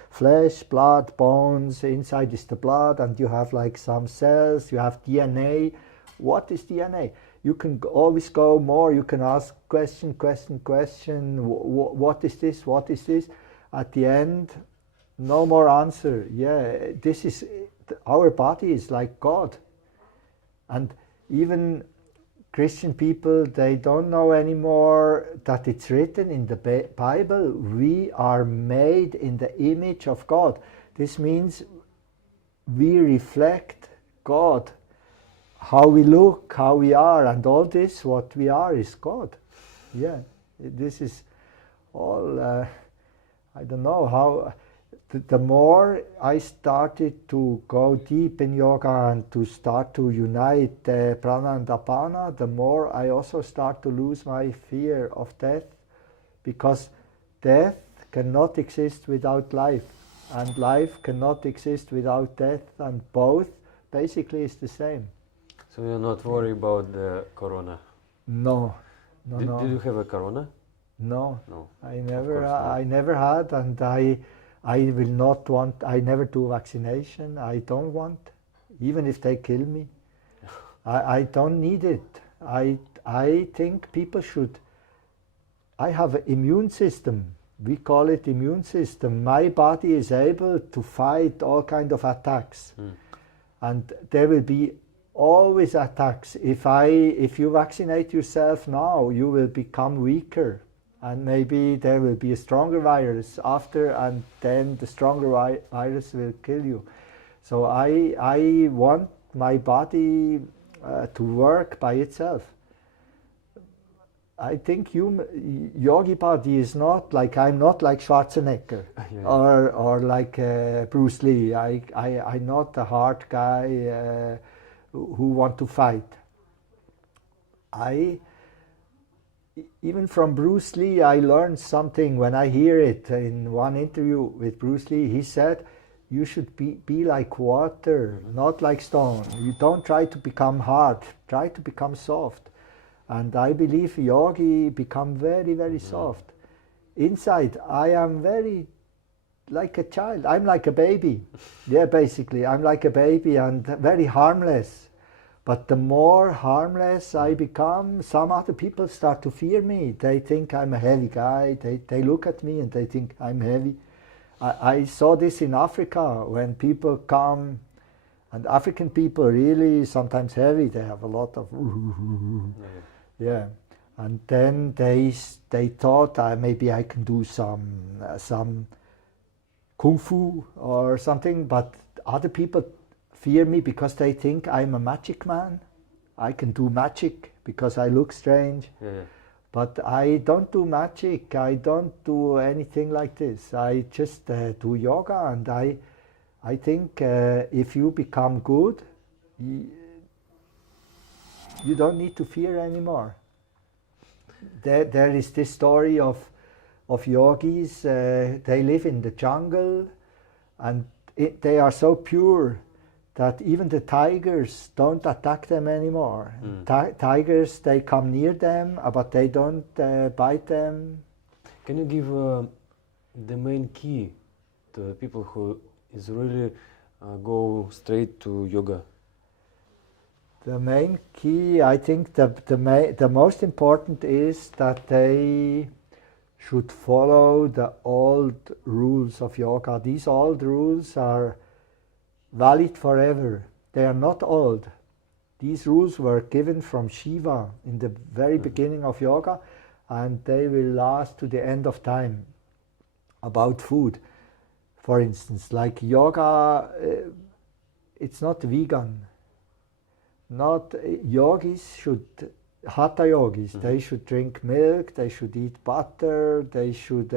flesh, blood, bones, inside is the blood, and you have like some cells, you have DNA. What is DNA? You can always go more, you can ask question. What is this? What is this? At the end, no more answer. Yeah, this is, our body is like God. And even Christian people, they don't know anymore that it's written in the Bible, we are made in the image of God. This means we reflect God. How we look, how we are, and all this, what we are is God. Yeah, this is all, I don't know how, the more I started to go deep in yoga and to start to unite prana and apana, the more I also start to lose my fear of death, because death cannot exist without life, and life cannot exist without death, and both basically is the same. So you're not worried about the corona? No. Did you have a corona? No. I never had, and I will not want, I never do vaccination, I don't want, even if they kill me. I don't need it. I think people should, I have an immune system, we call it immune system. My body is able to fight all kind of attacks. And there will be always attacks. If you vaccinate yourself now, you will become weaker. And maybe there will be a stronger virus after, and then the stronger virus will kill you. So I want my body to work by itself. I think yogi body is not like, I'm not like Schwarzenegger or like Bruce Lee. I'm not a hard guy who want to fight. Even from Bruce Lee, I learned something when I hear it in one interview with Bruce Lee. He said, you should be like water, not like stone. You don't try to become hard, try to become soft. And I believe yogi become very, very soft. Inside, I am very like a child. I'm like a baby. Yeah, basically, I'm like a baby and very harmless. But the more harmless I become, some other people start to fear me. They think I'm a heavy guy. They look at me and they think I'm heavy. I saw this in Africa when people come, and African people really sometimes heavy. They have a lot of yeah. And then they thought maybe I can do some kung fu or something. But other people fear me because they think I'm a magic man. I can do magic because I look strange. Yeah. But I don't do magic. I don't do anything like this. I just do yoga, and I think if you become good, you don't need to fear anymore. There is this story of yogis. They live in the jungle, and they are so pure that even the tigers don't attack them anymore. Tigers, they come near them, but they don't bite them. Can you give the main key to people who is really go straight to yoga? The main key, I think the most important is that they should follow the old rules of yoga. These old rules are valid forever. They are not old. These rules were given from Shiva in the very beginning of yoga, and they will last to the end of time. About food, for instance, like yoga, it's not vegan. Not yogis should, Hatha yogis, they should drink milk, they should eat butter, they should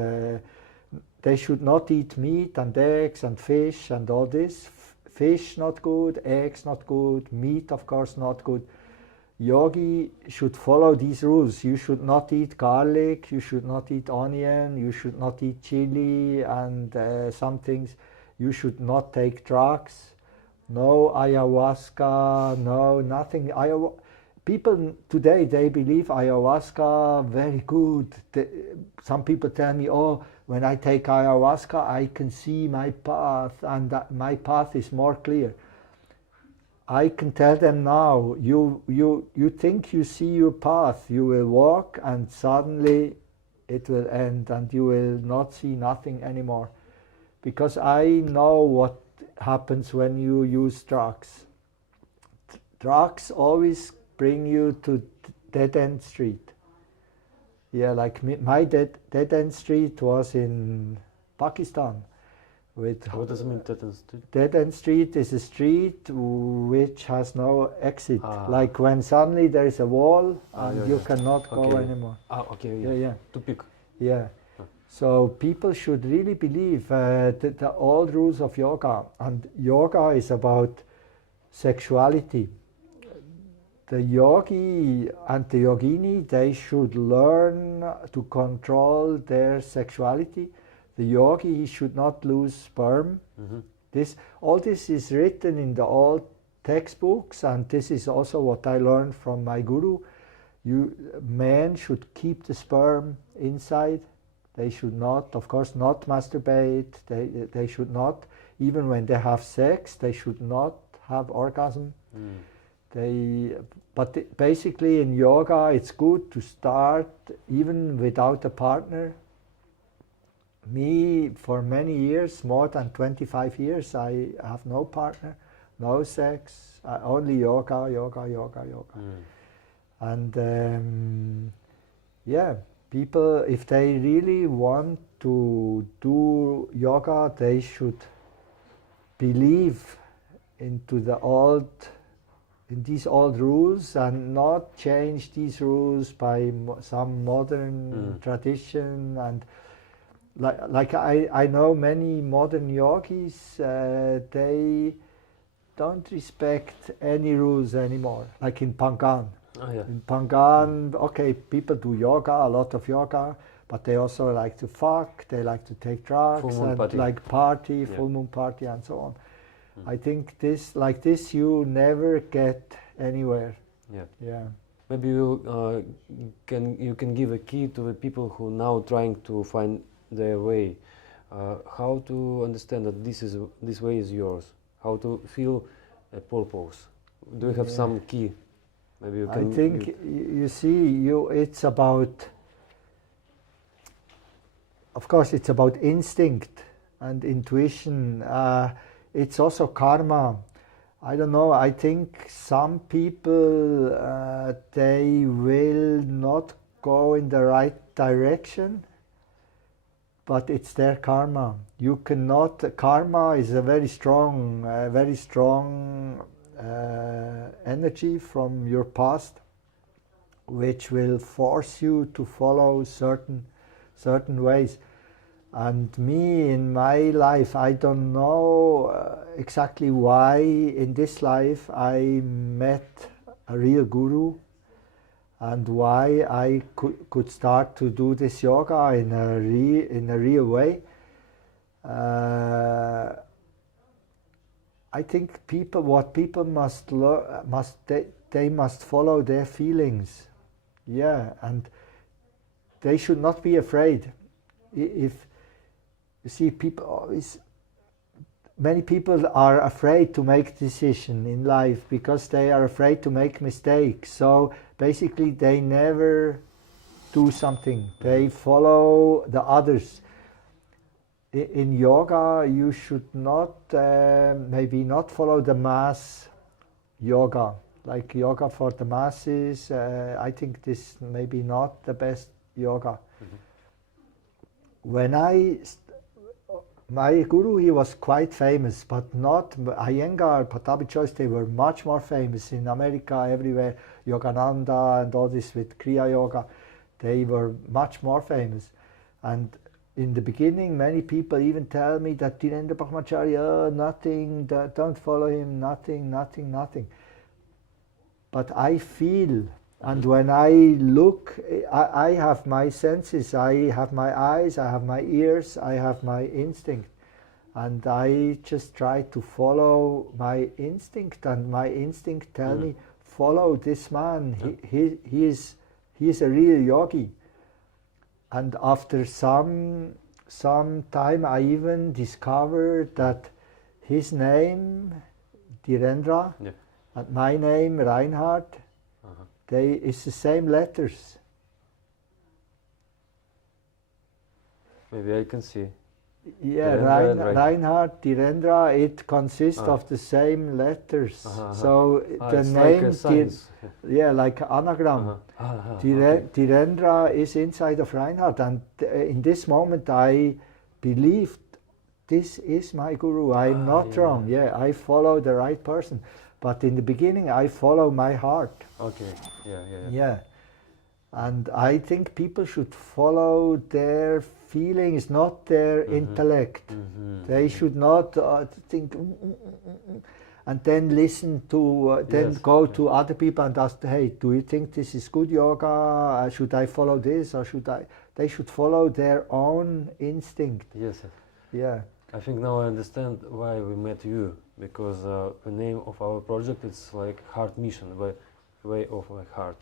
not eat meat and eggs and fish and all this. Fish not good, eggs not good, meat of course not good. Yogi should follow these rules. You should not eat garlic, you should not eat onion, you should not eat chili and some things. You should not take drugs. No ayahuasca, no nothing. People today, they believe ayahuasca very good. Some people tell me, oh, when I take ayahuasca, I can see my path, and that my path is more clear. I can tell them now, you think you see your path, you will walk, and suddenly it will end, and you will not see nothing anymore. Because I know what happens when you use drugs. Drugs always bring you to dead-end street. Yeah, like my dead-end street was in Pakistan. What does it mean, dead-end street? Dead-end street is a street which has no exit. Like when suddenly there is a wall and you cannot go anymore. Okay, yeah. Tupik. Yeah. So people should really believe the old rules of yoga. And yoga is about sexuality. The yogi and the yogini, they should learn to control their sexuality. The yogi, he should not lose sperm. All this is written in the old textbooks, and this is also what I learned from my guru. Men should keep the sperm inside. They should not, of course, not masturbate. They should not, even when they have sex, they should not have orgasm. But basically in yoga, it's good to start even without a partner. Me, for many years, more than 25 years, I have no partner, no sex, only yoga. And people, if they really want to do yoga, they should believe into these old rules and not change these rules by some modern tradition. And like I know many modern yogis, they don't respect any rules anymore, like in Pangan. In Pangan, people do yoga, a lot of yoga, but they also like to fuck, they like to take drugs, and party, full moon party, and so on. I think like this you never get anywhere. Yeah. Maybe you can give a key to the people who now trying to find their way. How to understand that this way is yours? How to feel a purpose? Do you have some key? Maybe you can. I think you see, it's about. Of course, it's about instinct and intuition. It's also karma. I don't know. I think some people they will not go in the right direction, but it's their karma. You cannot. Karma is a very strong energy from your past, which will force you to follow certain ways. And me, in my life, I don't know exactly why in this life I met a real guru, and why I could start to do this yoga in a real way. I think what people must they must follow their feelings, and they should not be afraid. If you see, many people are afraid to make decisions in life because they are afraid to make mistakes. So basically, they never do something. They follow the others. In yoga, you should not, maybe not follow the mass yoga, like yoga for the masses. I think this maybe not the best yoga. When my guru, he was quite famous, but not Iyengar, Patabi Choice. They were much more famous in America, everywhere. Yogananda and all this with Kriya Yoga, they were much more famous. And in the beginning, many people even tell me that Dhirendra Brahmachari, nothing, don't follow him, nothing. But I feel, and when I look, I have my senses, I have my eyes, I have my ears, I have my instinct. And I just try to follow my instinct, and my instinct tell me, follow this man, he is a real yogi. And after some time, I even discovered that his name, Dhirendra, and my name, Reinhard, it's the same letters. Maybe I can see. Yeah, Reinhard, Dhirendra, it consists of the same letters. So the name, like like anagram. Dhirendra is inside of Reinhard, and in this moment I believed this is my guru. I'm not wrong. Yeah, I follow the right person. But in the beginning, I follow my heart. Okay. Yeah. And I think people should follow their feelings, not their intellect. They should not think and then listen to, go to other people and ask, hey, do you think this is good yoga? Should I follow this or should I? They should follow their own instinct. Yes. Yeah. I think now I understand why we met you, because the name of our project is like Heart Mission, way of my heart.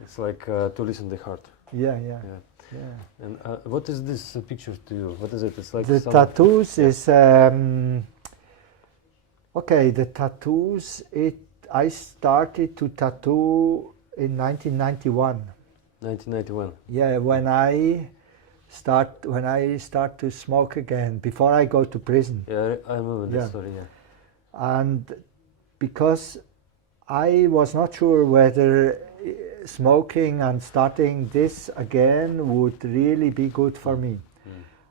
It's like to listen to the heart. Yeah. And what is this picture to you? What is it? It's like the tattoos is okay. The tattoos. I started to tattoo in 1991. 1991. Yeah, when I start to smoke again before I go to prison. Yeah, I remember that story. Yeah. And because I was not sure whether smoking and starting this again would really be good for me.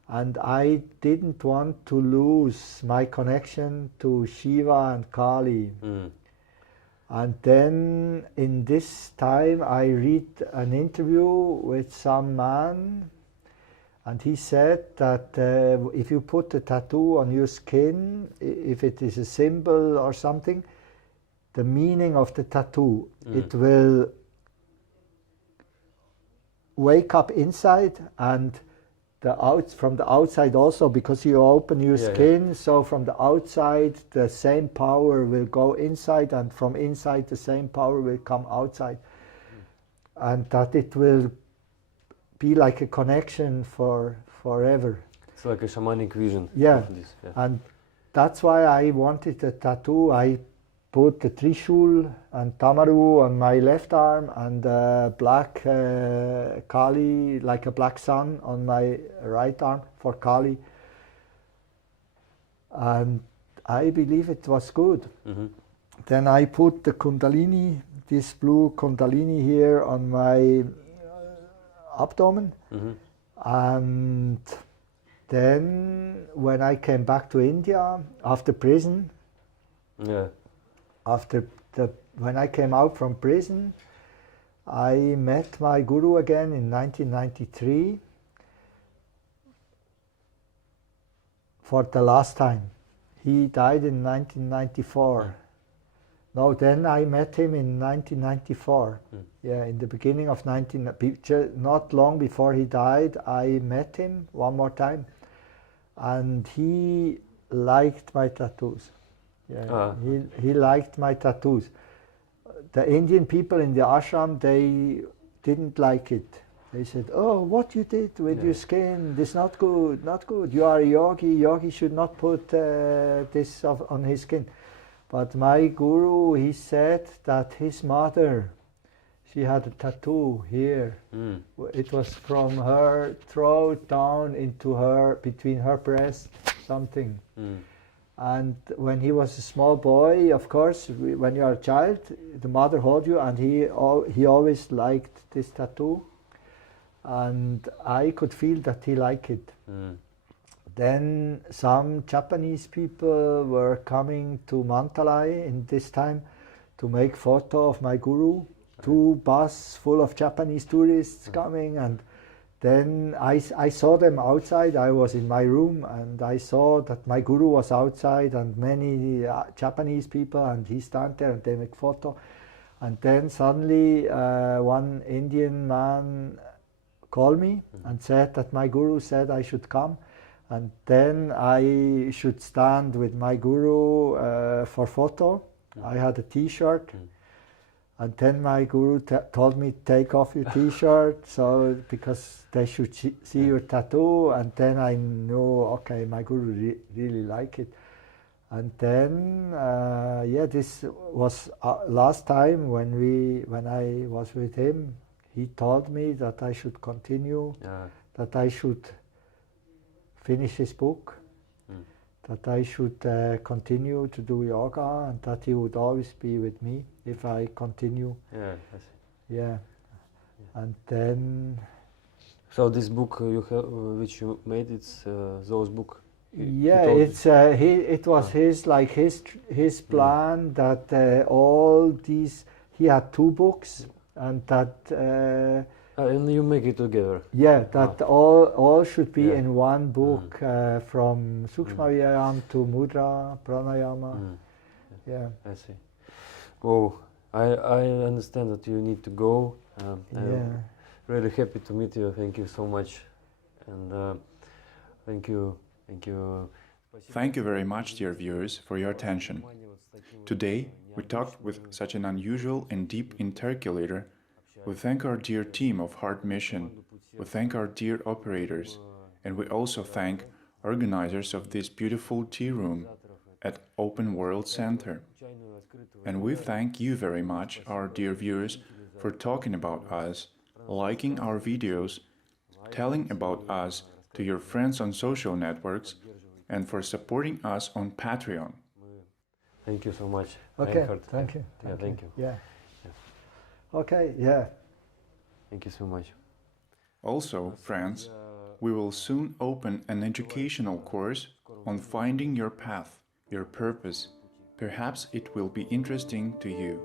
And I didn't want to lose my connection to Shiva and Kali. And then in this time I read an interview with some man, and he said that if you put a tattoo on your skin, if it is a symbol or something, the meaning of the tattoo, it will wake up inside and from the outside also, because you open your skin, so from the outside the same power will go inside, and from inside the same power will come outside. And that it will be like a connection for forever. It's like a shamanic vision. Yeah. Of this. Yeah. And that's why I wanted a tattoo. I put the Trishul and Tamaru on my left arm, and black Kali, like a black sun, on my right arm for Kali. And I believe it was good. Then I put the Kundalini, this blue Kundalini here on my abdomen. And then when I came back to India after prison, Yeah. when I came out from prison, I met my guru again in 1993 for the last time. He died in 1994. No, then I met him in 1994. Yeah, in the beginning of not long before he died, I met him one more time, and he liked my tattoos. Yeah, he liked my tattoos. The Indian people in the ashram, they didn't like it. They said, "Oh, what you did with your skin, this not good, not good. You are a yogi. Yogi should not put this on his skin." But my guru, he said that his mother, she had a tattoo here. It was from her throat down into between her breasts, something. And when he was a small boy, of course, when you are a child, the mother holds you, and he always liked this tattoo. And I could feel that he liked it. Then some Japanese people were coming to Mantalai in this time to make photo of my guru. 2 buses full of Japanese tourists coming, and then I saw them outside. I was in my room and I saw that my guru was outside and many Japanese people, and he stand there and they make photo. And then suddenly one Indian man called me and said that my guru said I should come. And then I should stand with my guru for photo. I had a T-shirt. And then my guru told me, take off your T-shirt, so because they should see your tattoo. And then I knew, okay, my guru really like it. And then, this was last time when I was with him. He told me that I should continue, that I should finish his book, that I should continue to do yoga, and that he would always be with me if I continue. Yeah, I see. Yeah. And then... So this book you have, which you made, it's those book? It was his plan that all these... He had 2 books, and that... and you make it together. Yeah, that all should be in one book, from Sukshma Vyayam to Mudra, Pranayama. Yeah. I see. Oh, I understand that you need to go. I'm really happy to meet you. Thank you so much, and thank you. Thank you very much, dear viewers, for your attention. Today, we talked with such an unusual and deep interculator. We thank our dear team of Heart Mission, we thank our dear operators, and we also thank organizers of this beautiful tea room at Open World Center. And we thank you very much, our dear viewers, for talking about us, liking our videos, telling about us to your friends on social networks, and for supporting us on Patreon. Thank you so much. Okay, Reinhard. thank you. Thank you. Yeah. Okay, yeah. Thank you so much. Also, friends, we will soon open an educational course on finding your path, your purpose. Perhaps it will be interesting to you.